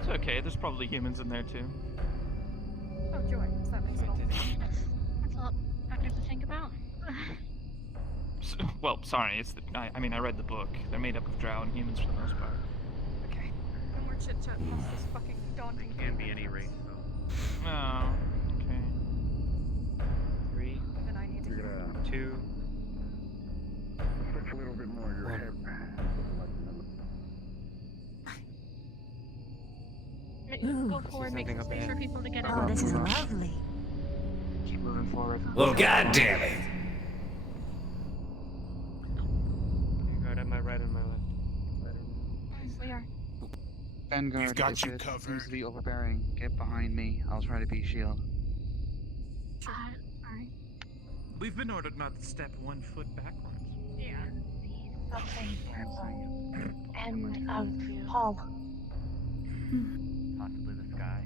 It's okay, there's probably humans in there too. Oh, joy. So that makes it all. That's a lot better to think about. Well, sorry, it's I mean, I read the book. They're made up of drow and humans for the most part. Okay. No more chit chat past this fucking daunting. can be any race. So. Oh, okay. 3, Then I need to. 2. Stretch a little bit more your head. Go forward, make space for people to get in. Oh, this is lovely. Keep moving forward. Well, goddamn it. Vanguard at my right and my left. Yes, we are. Vanguard, We've got if you it covered. seems to be overbearing, get behind me. I'll try to be shield. Alright. We've been ordered not to step 1 foot backwards. Yeah. And of Paul. Possibly the sky.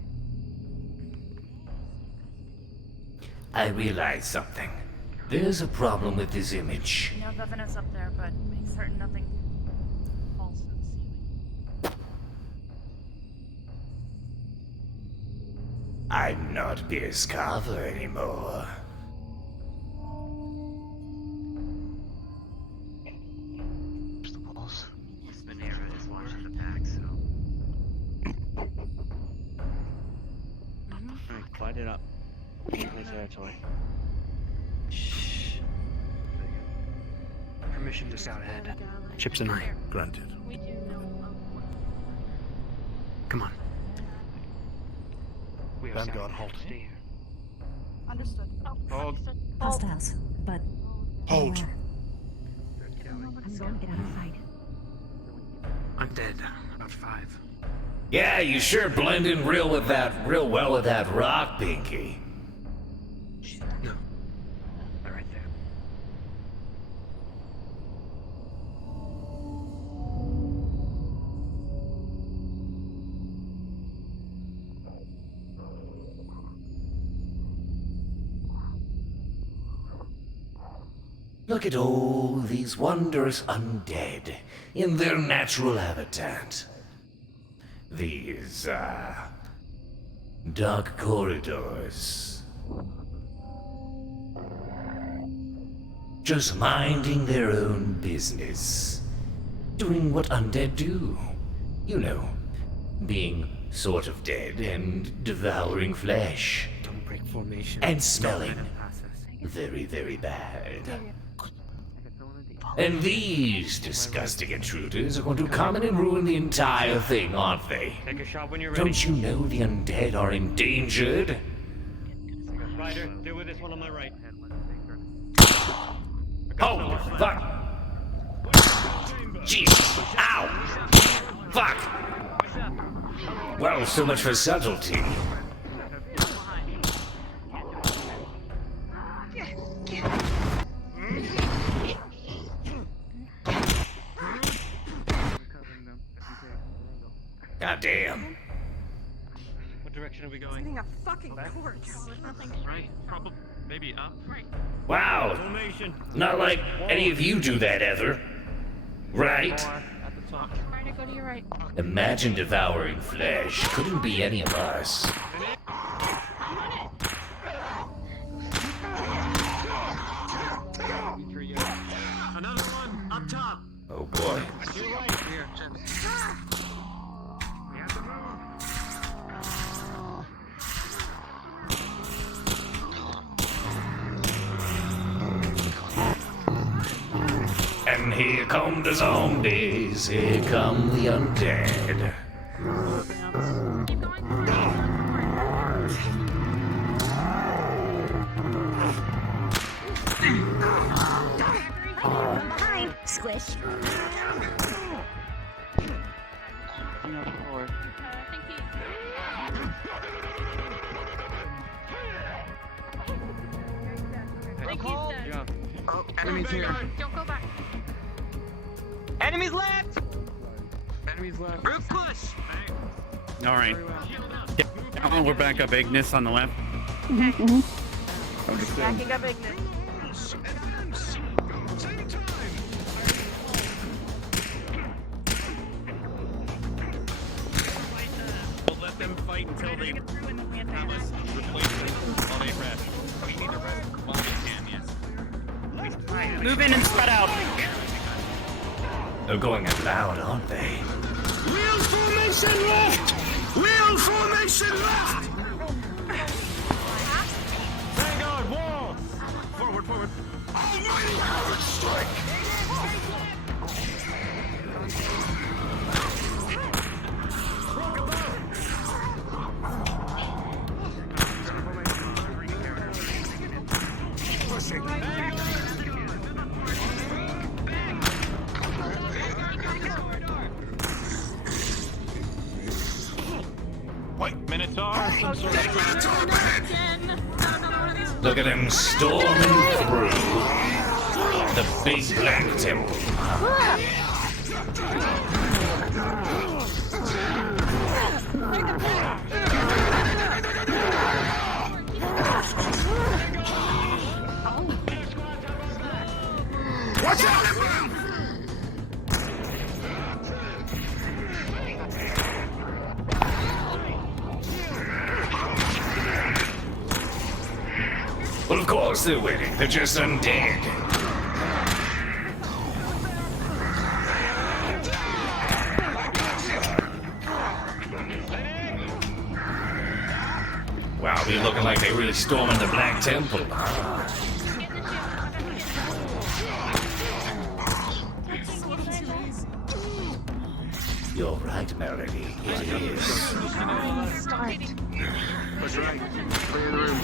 I realize something. There's a problem with this image. No, nothing is up there, but make certain nothing falls from the ceiling. I'm not Pierce Carver anymore. Manera is watching the back, so. Alright, quiet it up. My territory. Permission to scout ahead. Chips and I. Granted. Come on. We have Vanguard, halt. Stay here. Understood. Hold. Hostiles, but Hold. I'm going to get out of sight. Undead. About 5. Yeah, you sure blend in real well with that rock, Pinky. No. They're right there. Look at all these wondrous undead in their natural habitat. These, dark corridors. Just minding their own business. Doing what undead do. You know, being sort of dead and devouring flesh. Don't break formation. And smelling very, very bad. And these disgusting intruders are going to come in and ruin the entire thing, aren't they? Take a shot when you're ready. Don't you know the undead are endangered? Ryder, deal with this one on my right. Holy fuck! Jeez! Ow! Fuck! Well, so much for subtlety. God damn. What direction are we going? Getting a fucking cord. Right, probably, maybe up. Right. Wow. Formation. Not like any of you do that ever. Right? Try to go to your right. Imagine devouring flesh. Couldn't be any of us. Another one, up top. Oh boy. To your right. Here. We have to move. And here come the zombies. Here come the undead. Behind! Squish! Oh, enemies here. Don't go back. Enemies left! Enemies left. Group push. All right. Now we're back up Ignis on the left. Backing up Ignis. We'll let them fight until they have us replace them while they rest. We need to rest while we can, yes. Move in and spread out. They're going out loud, aren't they? Wheel formation left! Wheel formation left! Vanguard, wall! Forward, forward. Almighty Havoc strike! Minotaur. Look at him storming through. the big black temple. Watch out! Well, of course they're winning. They're just undead. Wow, they're looking like they're really storming the Black Temple. You're right, Melody. It is. That's right. Clear the room.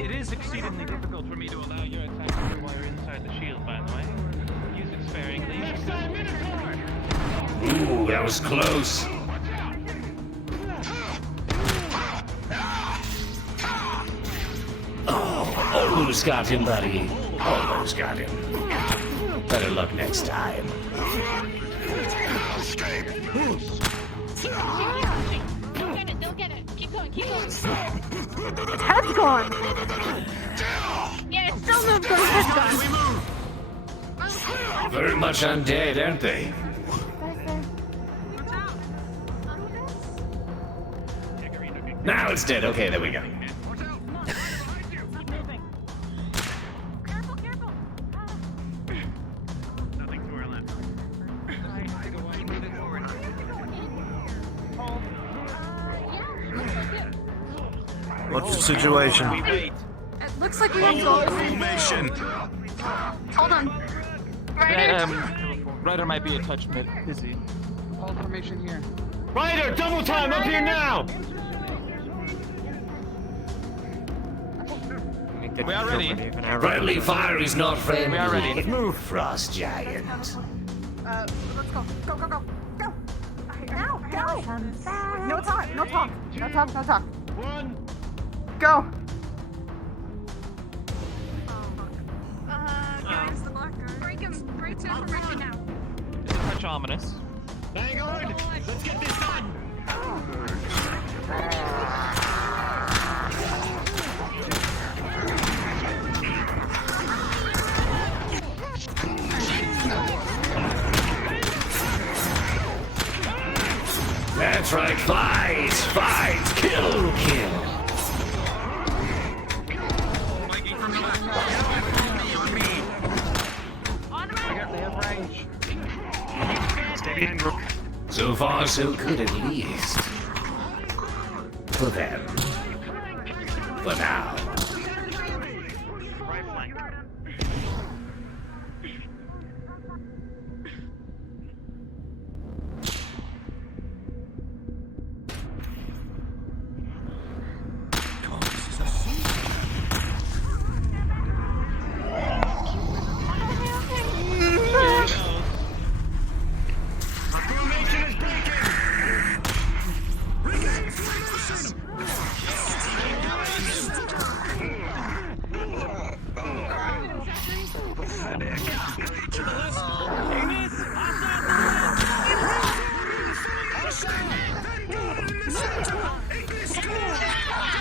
It is exceedingly difficult for me to allow your attack while you're inside the shield, by the way. Use it sparingly. Ooh, that was close. Oh, almost got him, buddy. Almost got him. Better luck next time. Don't get it. Keep going, keep going. Its head's gone! Yeah, it's still moved, but its head's gone. Very much undead, aren't they? Now it's dead. Okay, there we go. What's the situation? It looks like we can go. Formation. Hold on. Ryder. Ryder might be a touch busy. All formation here. Ryder, double time, up here now! We are ready. Friendly fire is not friendly. We are ready. Let's move, Frost Giant. Let's go. Go, go, go, go. Go. Now, go. No talk, no talk. No talk, no talk. Go. Guys, the blocker. Break him. Break to information now. It's a touch ominous. Hang on. Let's get this done. That's right. Fight, fight, kill, kill. They have range. So far, so good at least. For them. For now. Right flank.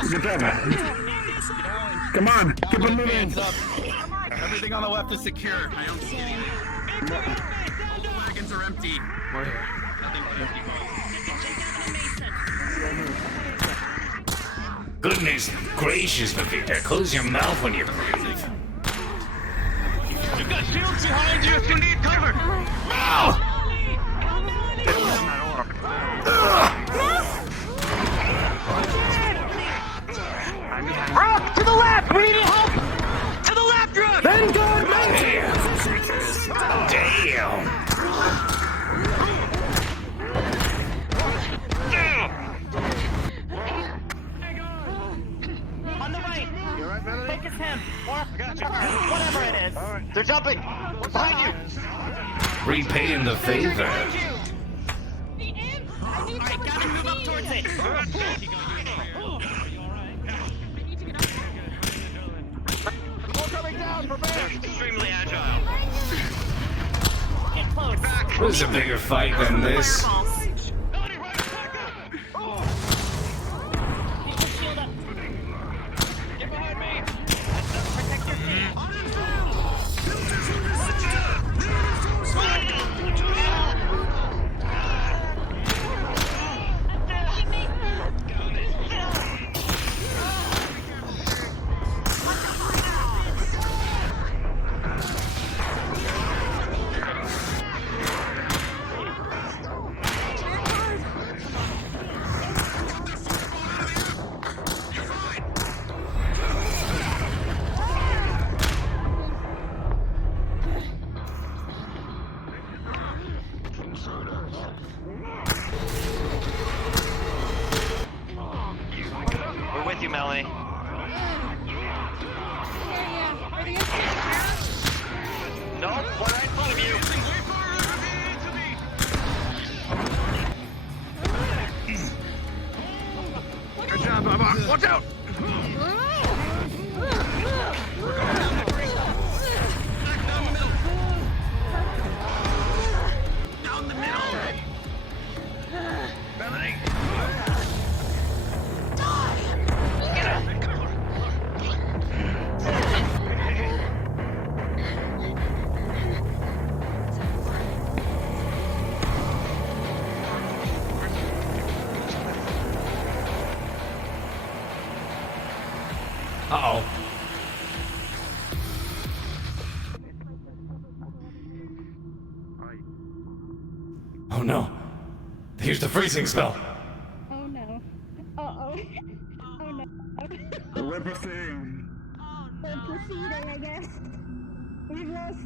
Get that man. Come on, keep it moving. Hands up. Everything on the left is secure. I don't see any. All the wagons are empty. We're here. Nothing but empty bones. Goodness gracious, Mavita. Close your mouth when you breathe. You've got shields behind you if you need cover. Ow! Rock, to the left! We need help! To the left, Rock! Vanguard, Damn! On the right! Focus him. Or whatever it is. They're jumping. Behind you. Repaying the favor. Alright, gotta move up towards it. More coming down. Prepare. Extremely agile. Get close. This is a bigger fight than this. We're with you, Melanie. No, one right in front of you. Good job, Baba. Watch out. Down the middle. Melanie. Uh-oh. Oh no. They used the freezing spell. Oh no. Uh-oh. Oh no. We're proceeding. We're proceeding, I guess. We've lost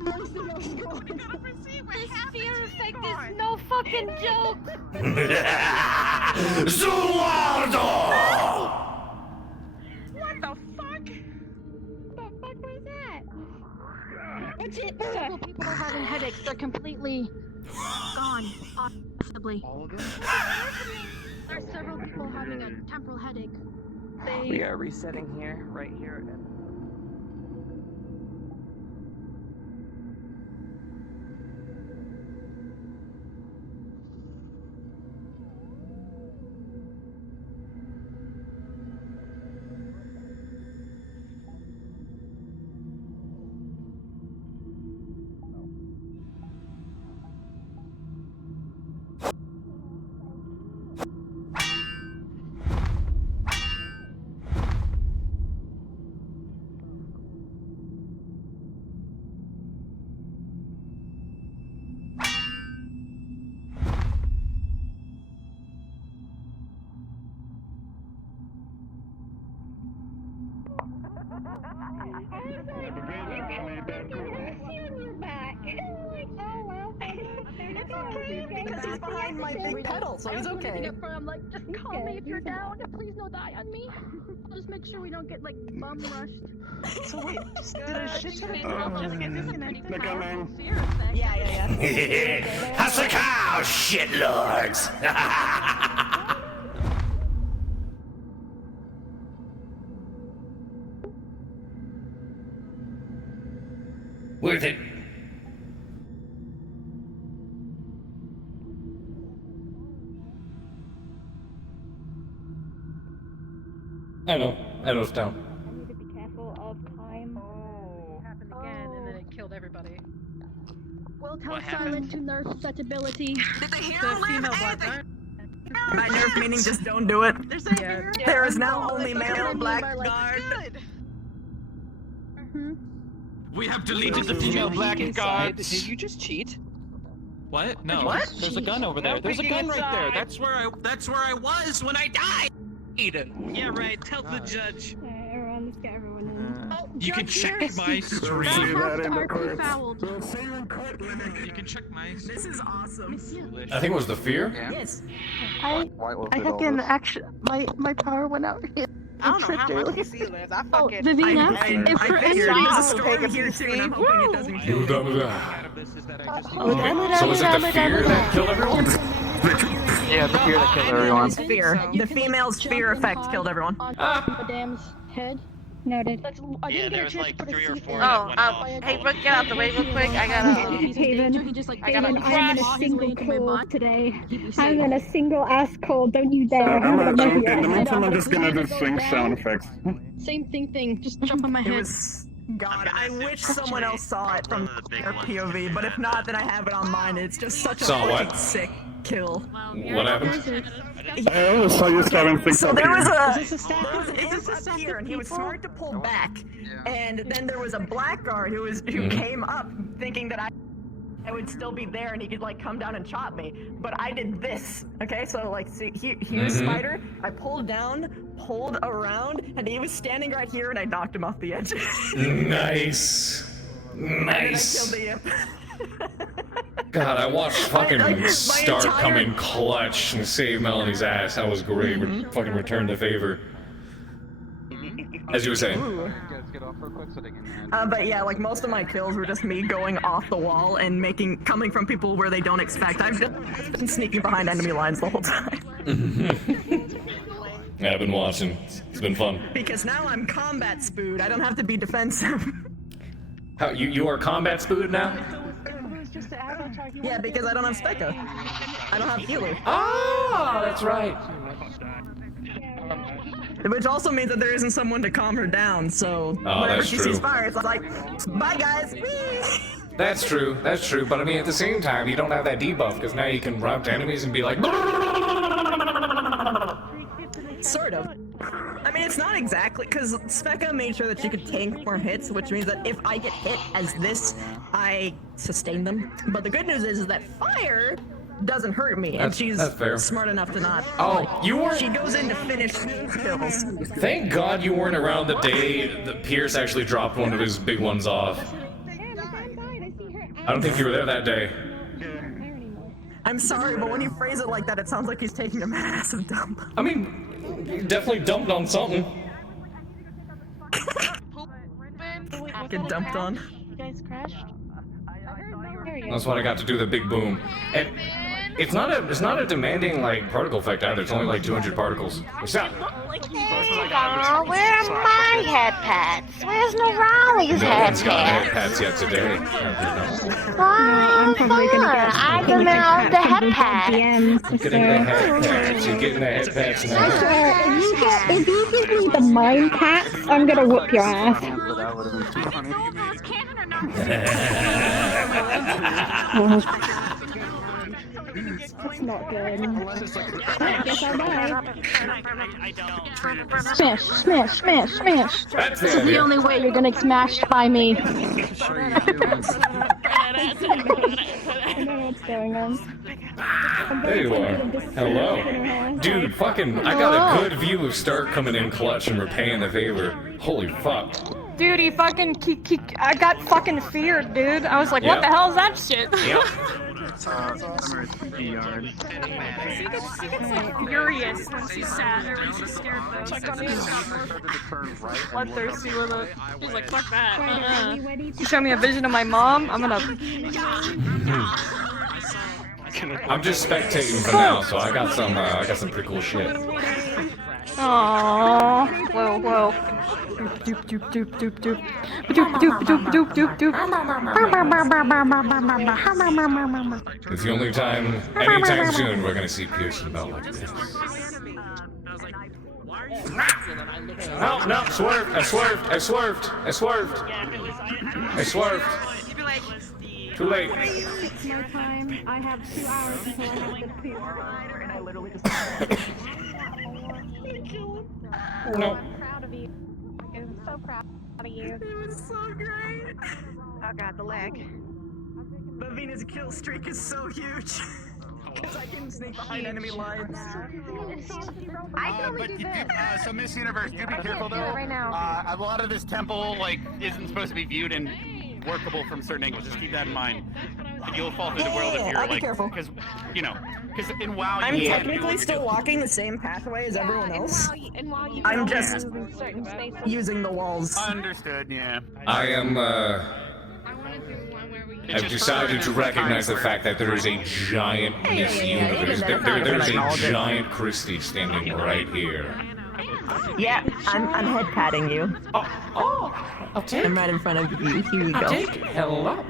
most of our score. We gotta proceed. What This happened fear to effect Igor? is no fucking joke. Zuardo! What the fuck? What the fuck was that? What's it? Several people are having headaches. They're completely gone. Possibly. All of them? There's several people having a temporal headache. We are resetting here, right here. Because he's behind my big pedal, so he's okay. I'm like, just call me if you're down. Please don't die on me. I'll just make sure we don't get like bum rushed. So wait, did I shit Just get disconnected? They're coming. Yeah. Hasakaw, shitlords! Worth it. I know it's down. I need to be careful of time. Happened again, and then it killed everybody. We'll tell Silent to nerf such ability. Did they hear The him female live? black guard. By nerf meaning just don't do it. There's a There is now only male black guard. We have deleted the female black guards. Did you just cheat? What? No. What? There's a gun over there. There's a gun right there. That's where I was when I died. Yeah, right. Tell the judge. Everyone, let's get everyone in. You can check my See stream. that in the RP court. fouled. We'll see you in court, Linux. You can check my. This is awesome. I think it was the fear. Yes. Why I fucking actually my power went out. I don't know how much the seal is. I fucking. Vivina, I figured it was a storm here too, and I'm hoping it doesn't kill me. So was it the fear that killed everyone? Yeah, the fear that killed everyone. Fear. The female's fear effect killed everyone. Madam's head. Noted. Yeah, there was like 3 or 4 Oh, that went off. hey, Brooke, get out the way real quick. I gotta. Haven, I gotta I'm crash. in a single cold today. I'm in a single ass cold. Don't you dare. I'm just gonna do swing sound effects. Same thing. Just jump on my head. God, I wish someone else saw it from their POV, but if not, then I have it on mine. It's just such a Saw fucking what? sick kill. What happened? I always saw you stabbing things So up there was here. an imp up here, and he was smart to pull back. And then there was a blackguard who came up thinking that I would still be there and he could like come down and chop me. But I did this, okay? So like, see, here's Spider. I pulled down, pulled around, and he was standing right here, and I knocked him off the edge. Nice. Nice. And then I killed the imp. God, I watched fucking Star come in clutch and save Melanie's ass. That was great. Fucking returned the favor. As you were saying. But yeah, like most of my kills were just me going off the wall and coming from people where they don't expect. I've just been sneaking behind enemy lines the whole time. Yeah, I've been watching. It's been fun. Because now I'm combat spood. I don't have to be defensive. How you are combat spood now? Yeah, because I don't have Specca. I don't have healer. Oh, that's right. Which also means that there isn't someone to calm her down, so whenever that's she true. sees fire, it's like, bye guys! That's true, but I mean at the same time, you don't have that debuff, because now you can run up to enemies and be like... Sort of. I mean, it's not exactly, because Specca made sure that she could tank more hits, which means that if I get hit as this, I sustain them. But the good news is that fire doesn't hurt me, and she's smart enough to not. Oh, you weren't... She goes in to finish kills. Thank God you weren't around the day that Pierce actually dropped one of his big ones off. I don't think you were there that day. I'm sorry, but when you phrase it like that, it sounds like he's taking a massive dump. I mean, you definitely dumped on something. Get dumped on. You guys crashed? That's what I got to do the big boom. And it's not a demanding like particle effect either. It's only like 200 particles. What's up? Aw, where are my head pats? Where's Norali's No head one's got head pats? pats yet today. Oh, fun. I demand the head pats. Getting the head pats. You're getting the head pats now. If you give me the mind cats, I'm gonna whoop your ass. It's not good. Yes, I might. Smash. This is the only way you're gonna get smashed by me. I know what's going on. There you are. Hello. Dude, fucking, I got a good view of Stark coming in clutch and repaying the favor. Holy fuck. Dude, he fucking, I got fucking feared, dude. I was like, what the hell is that shit? Yep. She gets like furious when she's sad or when she's scared though. Check on me. Bloodthirsty with it. She's like, fuck that. You show me a vision of my mom, I'm gonna... I'm just spectating for now, so I got some pretty cool shit. Aww. Whoa. Doop doop doop doop doop. Doop doop doop doop doop doop. It's the only time, anytime soon, we're gonna see Pierce and Bell like this. No, swerved. I swerved. Too late. It's my time. I have 2 hours until I have the poop. And I literally just... No. I'm proud of you. I'm so proud of you. It was so great. Oh god, the leg. But Venus' kill streak is so huge. Because I can sneak behind enemy lines. So Miss Universe, do be careful though. Right now. A lot of this temple isn't supposed to be viewed and workable from certain angles. Just keep that in mind. You'll fall through the world if you're I'll be like, careful. because you know, because in WoW you I'm can't technically do still walking the same pathway as everyone else. And while you I'm can just move in certain spaces. using the walls. Understood, yeah. I am, I've decided to recognize the fact that there is a giant Miss Universe. There's a giant Christie standing right here. Yeah, I'm head patting you. I'll take. I'm right in front of you. Here you go. I'll take. Hello.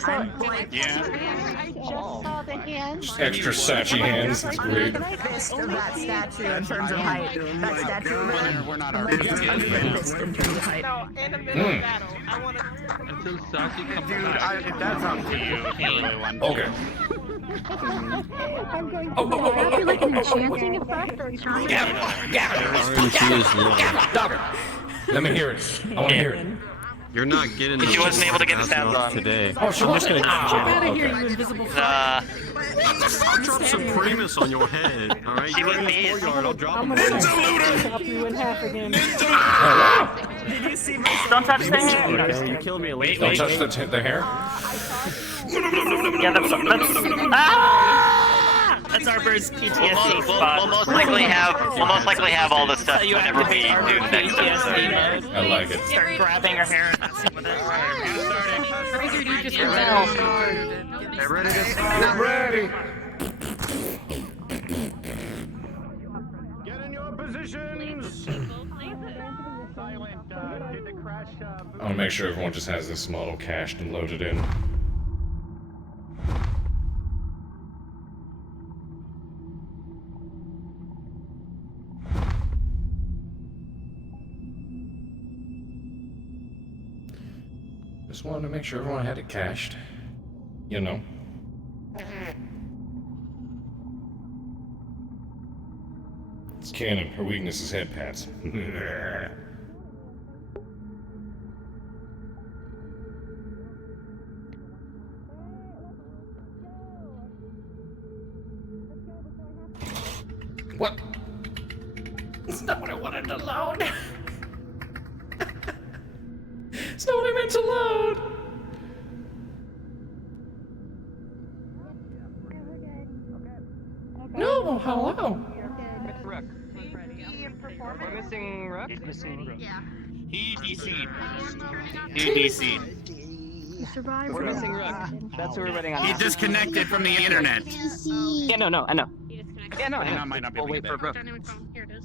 I just saw the hands. Extra Sachi hands. That's great. Fist of that statue in terms of height. That statue over there. We're not Fist in terms of height. No, in the middle of battle. I want to. Until Sachi comes back. That's up to you if you really want to. Okay. I'm going to die. I feel like an enchanting effect or something. Dogger. Let me hear it. I want to hear it. You're not getting. She wasn't able to get the stats on today. Oh, she wasn't. Get out of here, you invisible I'll drop some Primus on your head. All right, you're in the courtyard. I'll drop him. Chop you in half again. Did you see my? Don't touch the hair. Okay, you killed me. Wait, Don't touch the hair. Yeah, that's our bird's PTSD spot. We'll most likely have all the stuff You whenever activate we our do the next PTSD episode. mode. I like it. Start grabbing her hair and messing with it. Get ready to Get ready. Get in your positions. I want to make sure everyone just has this model cached and loaded in. Just wanted to make sure everyone had it cached. You know. It's canon. Her weakness is head pats. What? It's not what I wanted to load. It's not what I meant to load. No, hello. Rook. We're missing Rook? Yeah. He DC'd. He DC'd. We're missing Rook. That's what we're waiting on. He disconnected from the internet. Yeah, no, I know. Yeah, no, I know. Might not be We'll able to wait for get Rook.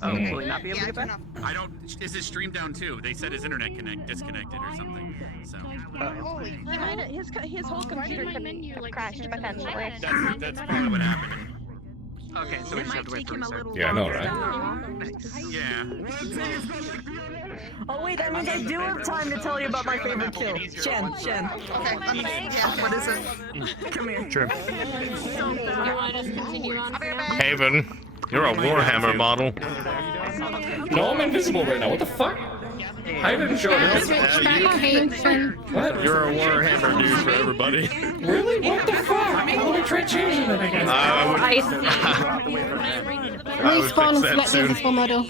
Oh, Will he not be able to get back? I don't. Is his stream down too? They said his internet disconnected or something. So. His whole computer crashed potentially. That's probably what happened. Okay, so we just have to wait for him. Yeah, I know, right? Yeah. Oh wait, that means I do have time to tell you about my favorite kill. Shen. What is it? Come here. Sure. You want to just continue on? Haven, you're a Warhammer model. No, I'm invisible right now. What the fuck? I didn't show it. What? You're a Warhammer dude for everybody. Really? What the fuck? Let me try changing it again. I would fix that soon. model.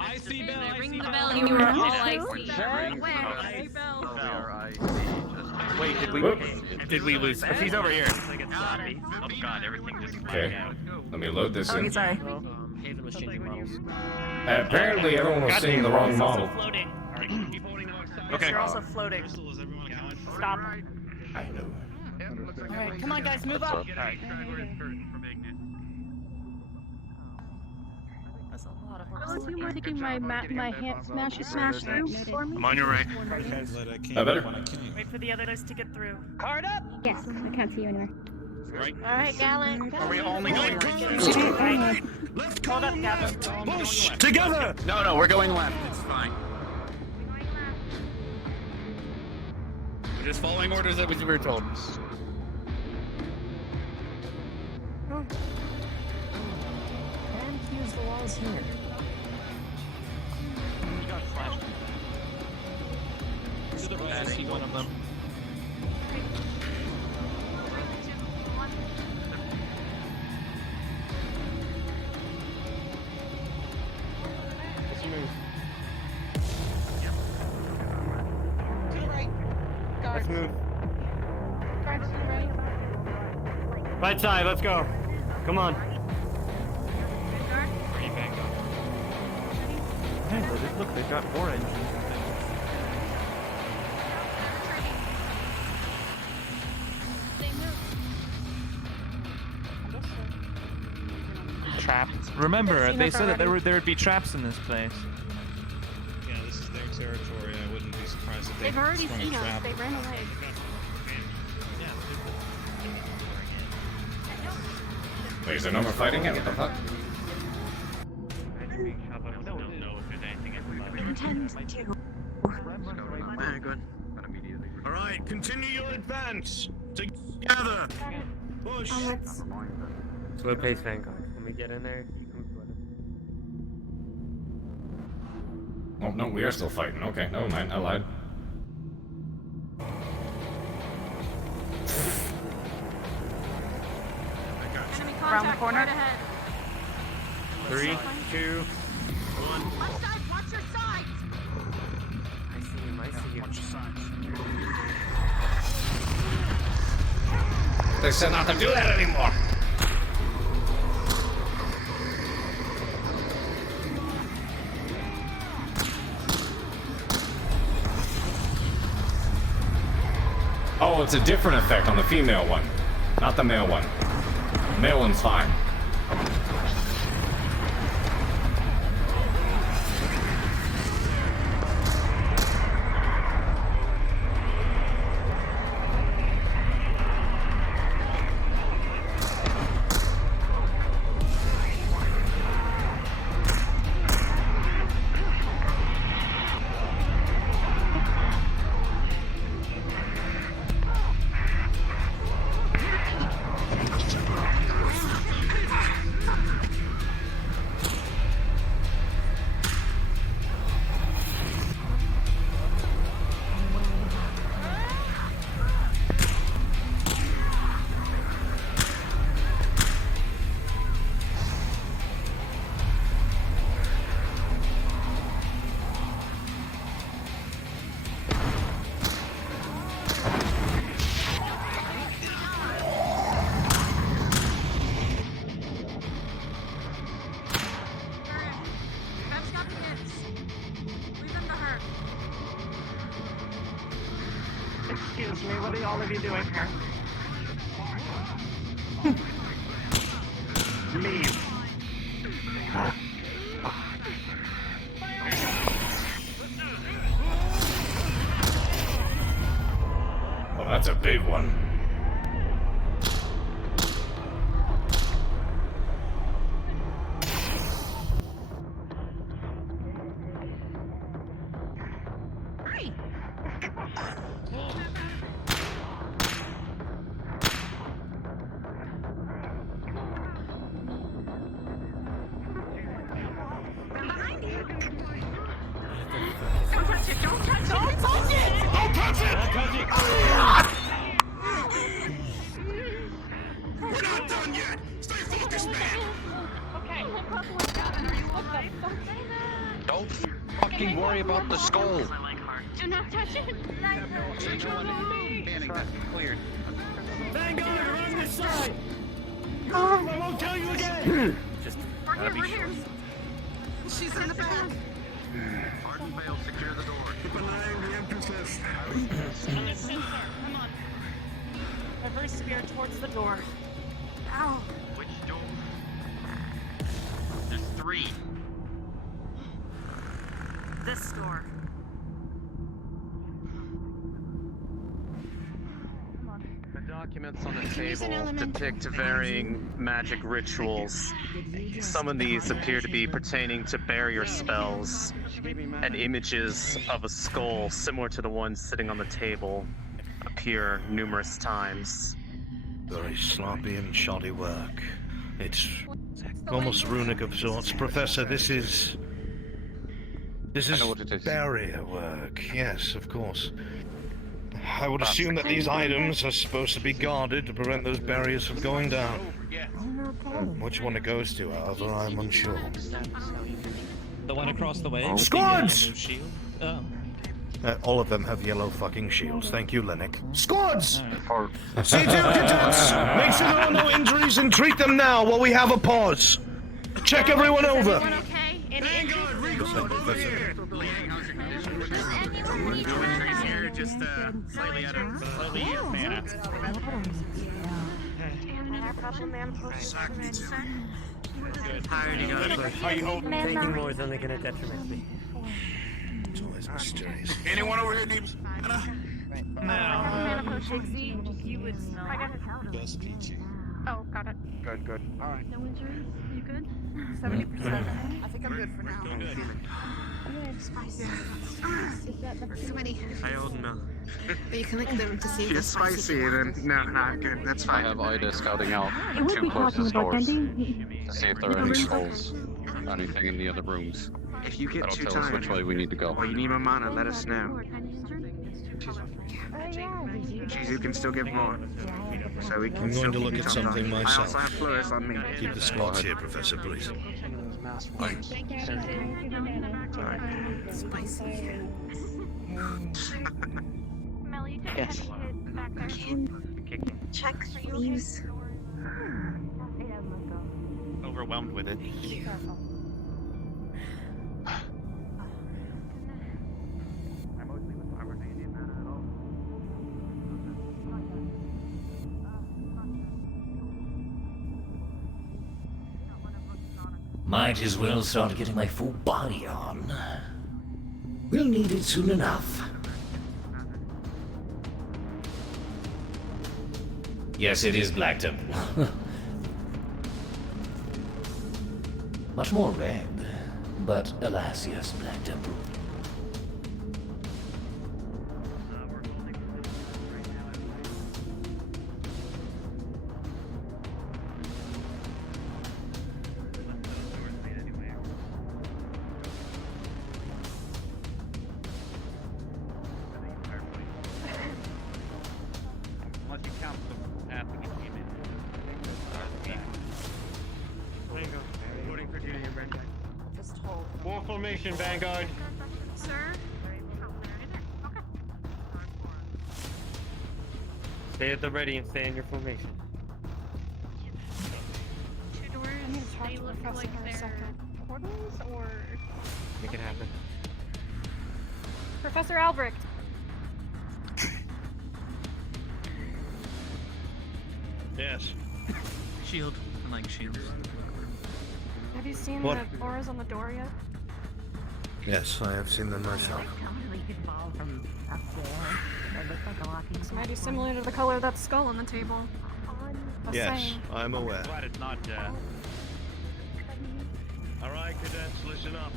I see Bell. Ring the bell, you were all I see. Wait, did we lose? He's over here. Oh god, everything just Okay. Let me load this Okay, in. sorry. Haven was changing models. Apparently, everyone was seeing the wrong model. Okay. You're also floating. Stop. I know. Alright, come on guys, move up. That's a lot of horses. Do you mind taking my hand smash through for me? I'm on your right. I better. Wait for the others to get through. Card up! Yes, I can't see you anywhere. Right. Alright, Gallant. Are we only going right? Hold up, Gavin. Push together. No, we're going left. It's fine. We're just following orders that we were told. And use the walls here. You got flashed. I see one of them. Right side, let's go. Come on. Hey, look, they've got 4 engines and things. Trap. Remember, they said that there would be traps in this place. Yeah, this is their territory. I wouldn't be surprised if They've already sprung a seen us. trap. They ran away. Wait, is there no more fighting yet? What the fuck? Intend to. All right, continue your advance. Together. Push. Slow pace, Vanguard. When we get in there, you can flood it. Oh, no, we are still fighting. Okay, never mind. I lied. Enemy Around the contact corner. right ahead. 3, 2. Left side, watch your sides. I see him. I see him. Watch your sides. They said not to do that anymore. Oh, it's a different effect on the female one, not the male one. The male one's fine. That's got the hits. Leave them to her. Excuse me, what are all of you doing here? Leave. Oh, that's a big one. Don't touch it! Don't touch it! Don't touch it! Don't touch it! We're not done yet. Stay focused, man. Okay. Don't fucking worry about the skull. Do not touch it. Cleared. Vanguard, on this side. I won't tell you again. Just We're here. She's in the back. Harden failed. Secure the door. Keep an eye on the emphasis. On the sensor. Come on. Reverse spear towards the door. Ow. Which door? There's 3. This door. The documents on the table depict varying magic rituals. Some of these appear to be pertaining to barrier spells, and images of a skull similar to the ones sitting on the table appear numerous times. Very sloppy and shoddy work. It's almost runic of sorts. Professor, this is barrier work. Yes, of course. I would assume that these items are supposed to be guarded to prevent those barriers from going down. Which one it goes to, however, I'm unsure. The one across the way. Squads! With the yellow shield. Oh. All of them have yellow fucking shields. Thank you, Linux. Squads! C2 cadets! Make sure there are no treat them now while we have a pause. Check everyone over. Everyone okay? Any injuries? Here, just slightly out of mana. Taking more is only gonna detriment me. It's always mysterious. Anyone over here needs mana? You would smell. I got his helmet. Just peachy. Oh, got it. Good, good. Alright. No injuries? You good? 70%. I think I'm good for now. Sweaty. I hold no. But you can lick them to see If you're spicy, then no, I'm good. That's fine. I have Ida scouting out It would two be talking closest about doors ending. to see if there are any skulls or anything in the other rooms. If you get That'll too tell us tired which way we need to go. or you need more mana, let us know. You can still give more. So we can I'm still going to look keep at you something sometimes. I myself. also have Flores on me. Keep the squads here, Professor, please. Spicy. Yes. Check sleeves. Overwhelmed with it. Might as well start getting my full body on. We'll need it soon enough. Yes, it is Black Temple. Much more red, but alas, yes, Black Temple. Unless you count the path that we came in. There you go. Reporting for duty, Brent. Just hold. War formation, Vanguard. Sir? Stay at the ready and stay in your formation. Two doors, they look like they're portals, or... Make it happen. Professor Albrecht. Yes. Shield. I like shields. Have you seen What? the auras on the door yet? Yes, I have seen them myself. This might be similar to the color of that skull on the table. The Yes, same. I'm aware. Glad it's not, Alright, cadets, listen up.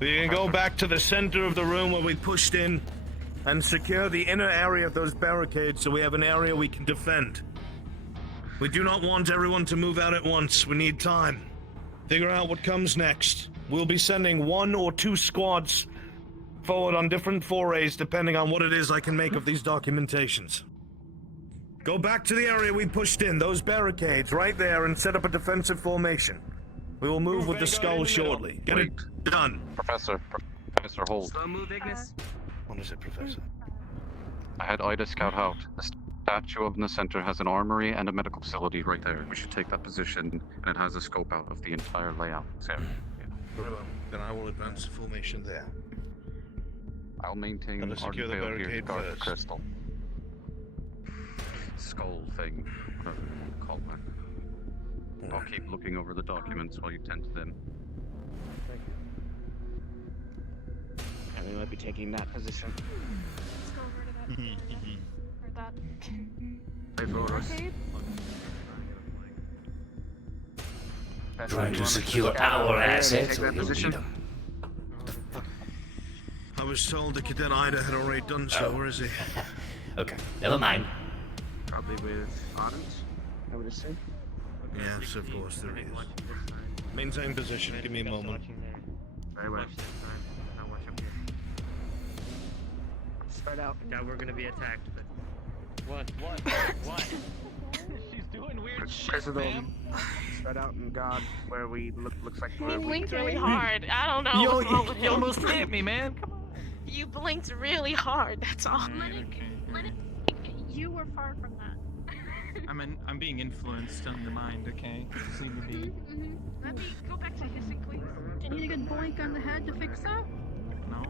We can go back to the center of the room where we pushed in and secure the inner area of those barricades so we have an area we can defend. We do not want everyone to move out at once. We need time. Figure out what comes next. We'll be sending 1 or 2 squads forward on different forays depending on what it is I can make of these documentations. Go back to the area we pushed in, those barricades right there, and set up a defensive formation. We will move with the skull shortly. Get it done. Professor, hold. Slow move, Ignis. What is it, Professor? I had Ida scout out. The statue up in the center has an armory and a medical facility right there. We should take that position, and it has a scope out of the entire layout. So, Very well. Then I will advance the formation there. I'll maintain Gotta secure the Arden Vale here to barricade guard the first. crystal. Skull thing, whatever you want to call it. I'll keep looking over the documents while you tend to them. And we might be taking that position. Let's go over to that. Or that. Wait for us. Arcade? Trying to secure our assets, or that you'll position. need them. I was told the cadet Ida had already done so. Where is he? Okay, never mind. Probably with Ardent, I would assume. Yes, of course there is. Maintain position. Give me a moment. Very well. I'll watch up here. Spread out. Now we're gonna be attacked, but... What? She's doing weird shit, Crystal, man. spread out and guard where we looks like You we're blinked really hard. I don't know Yo, what's wrong with you him. almost hit me, man. Come on. You blinked really hard, that's all. You were far from that. I'm being influenced on the mind, okay? Just seem to be. Let me go back to hissing, please. Do you need a good boink on the head to fix that? No.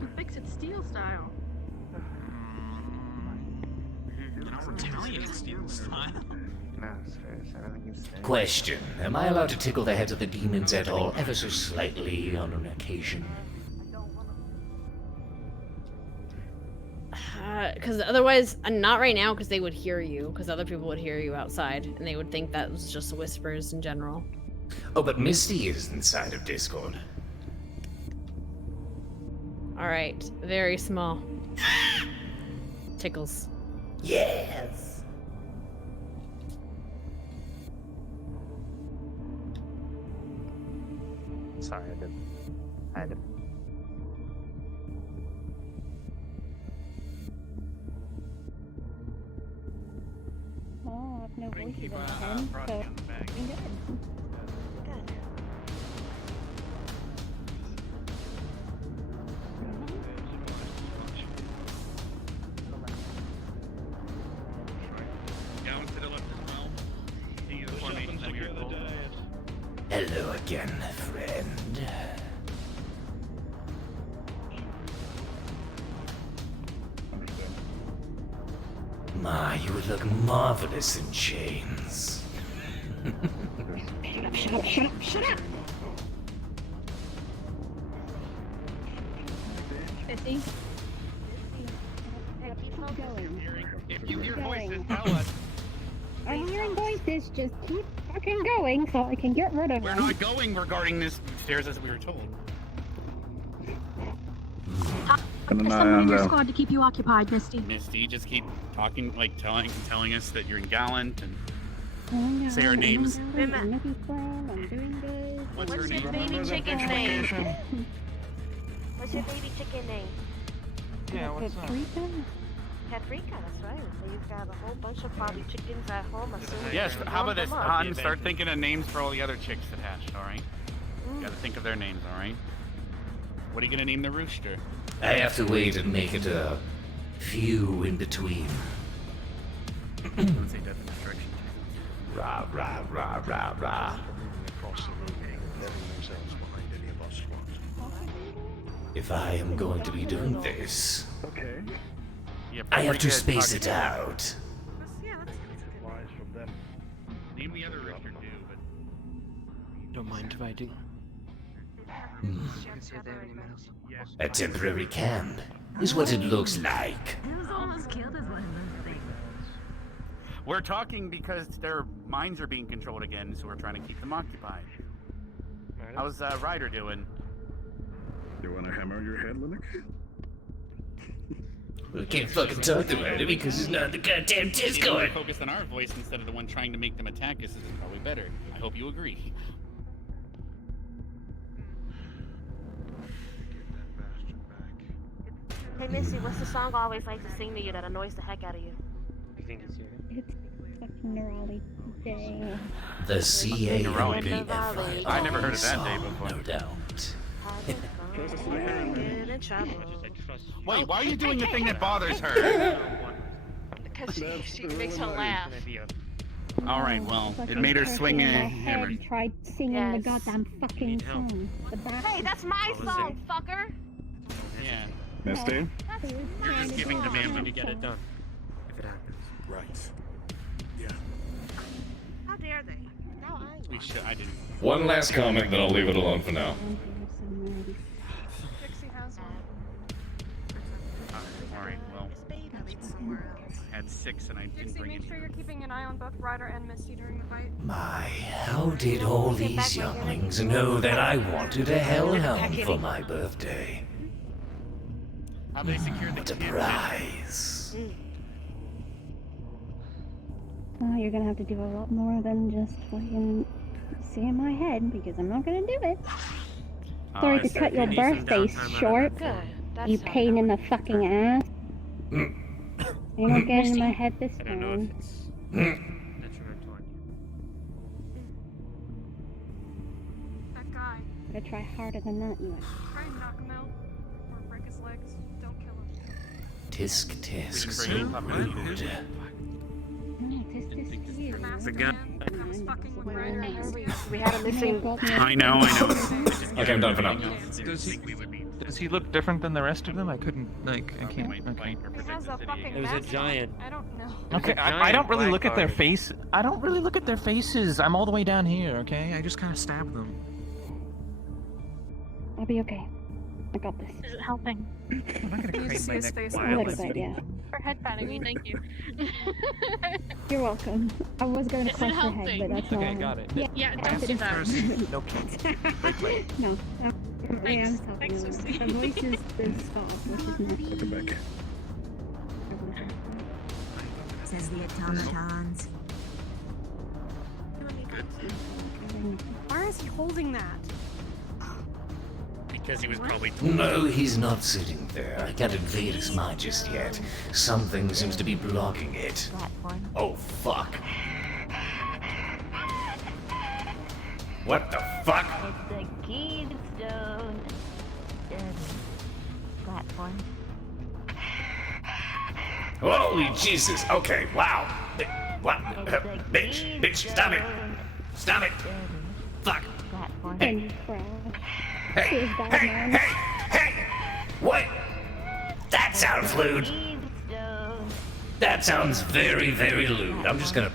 You fix it steel style. Italian steel style. Question. Am I allowed to tickle the heads of the demons at all, ever so slightly, on an occasion? Because otherwise, not right now, because they would hear you, because other people would hear you outside, and they would think that was just whispers in general. Oh, but Misty is inside of Discord. Alright, very small. Tickles. Yes! Sorry, I had to. Oh, I've no voices in my head, so I'm good. Down to the left as well. See the formation of your goal. Hello again, friend. My, you would look marvelous in chains. Shut up, shut up, shut up, shut up! 50. If you hear voices, tell us. I'm hearing voices, just keep fucking going so I can get rid of We're them. not going regarding this stairs as we were told. There's someone in your squad to keep you occupied, Misty. Misty, just keep talking, like telling us that you're in Gallant and Oh, say our names. I'm looking for him, I'm doing good. What's her What's name? your baby chicken's name? What's your baby chicken name? Yeah, what's up? Paprika? Paprika, that's right. So you've got a whole bunch of probably chickens at home. Assuming Yes, you how about warmed this, them up. Han? Start thinking of names for all the other chicks that hatched, alright? You gotta think of their names, alright? What are you gonna name the rooster? I have to wait and make it a few in between. Let's say death and destruction. Rah, rah, rah, rah, rah. If I am going to be doing this, Yeah, I have to Paprika space talking it to- out. Name the other rooster too, but Don't mind if I do. A temporary camp is what it looks like. It was almost killed as one of those things. we're talking because their minds are being controlled again, so we're trying to keep them occupied. How's Ryder doing? You want to hammer your head, Linux? We can't fucking talk to Ryder because he's not in the goddamn If we If Discord. we focus on our voice instead of the one trying to make them attack us, this is probably better. I hope you agree. Hey Missy, what's the song I always like to sing to you that annoys the heck out of you? You think it's you? It's fucking Neurali day. The CAOB. I never heard of that day before. No doubt. Get in trouble. Wait, why are you doing the thing that bothers her? Because she makes her laugh. Alright, well, it made her swing a hammer. Tried singing the goddamn fucking song. The Hey, that's my song, fucker! Yeah. Misty? You're just giving demand when you get it done. If it happens. Right. Yeah. How dare they? No, We should. I didn't. One last comment, then I'll leave it alone for now. Dixie has one. Alright, well. I had 6 and I didn't Dixie, bring make any. sure you're keeping an eye on both Ryder and Misty during the fight. My, how did all these younglings know that I wanted a hellhound for my birthday? How they secured the What a kid? prize. Oh, you're gonna have to do a lot more than just fucking say in my head because I'm not gonna do it. Sorry to cut your birthday short. You pain in the fucking ass. You're not getting in my head this I don't know time. if it's detrimental on you. That guy. Gotta try harder than that, you. Try and knock him out. Or break his legs. Don't kill him. Tisk tisk, so bring it. rude. The gun. We had a missing. I know. Okay, I'm done for now. Does he look different than the rest of them? I couldn't, like, I can't, okay. It has a fucking It was a mask on. giant. I don't know. Okay, I don't really look at their face. I don't really look at their faces. I'm all the way down here, okay? I just kind of stab them. I'll be okay. I got this. Is it helping? I'm not gonna Can you crane see my his neck face? A little bit, yeah. For head patting me, thank you. You're welcome. I was going to Is it crush your head, helping? but that's Okay, not. got it. Yeah, don't do that. No kidding. Great play. No. I am helping Thanks, you. Lucy. The voice is the stop, which is not. Welcome back. Says the automatons. Why is he holding that? Because he was probably. No, he's not sitting there. I can't invade his mind just yet. Something seems to be blocking it. Oh, fuck. What the fuck? It's a keystone. Platform. Holy Jesus. Okay, wow. What? Bitch, stop it. Stop it. Fuck. Hey. Hey. What? That sounds lewd. That sounds very, very lewd. I'm just gonna...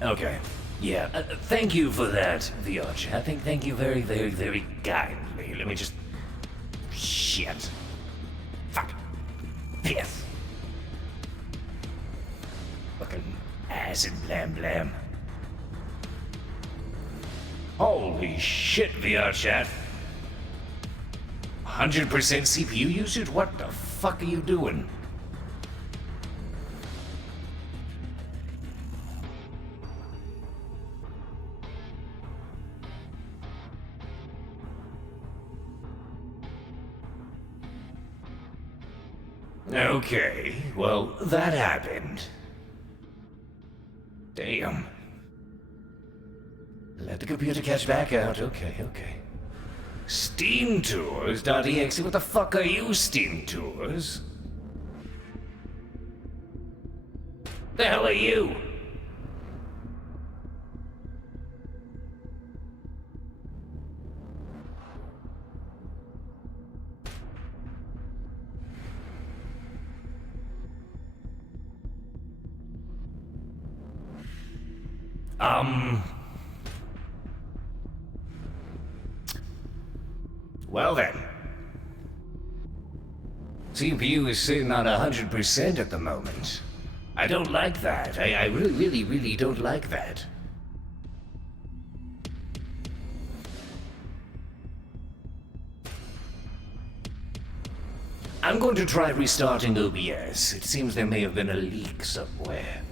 Okay. Yeah, thank you for that, VR chat. Thank you very, very, very kindly. Let me just... Shit. Fuck. Piss. Fucking acid blam blam. Holy shit, VR chat. 100% CPU usage? What the fuck are you doing? Okay, well, that happened. Damn. Let the computer catch back out. Okay. Steam Tours.exe. What the fuck are you, Steam Tours? The hell are you? Well then. CPU is sitting on 100% at the moment. I don't like that. I really don't like that. I'm going to try restarting OBS. It seems there may have been a leak somewhere.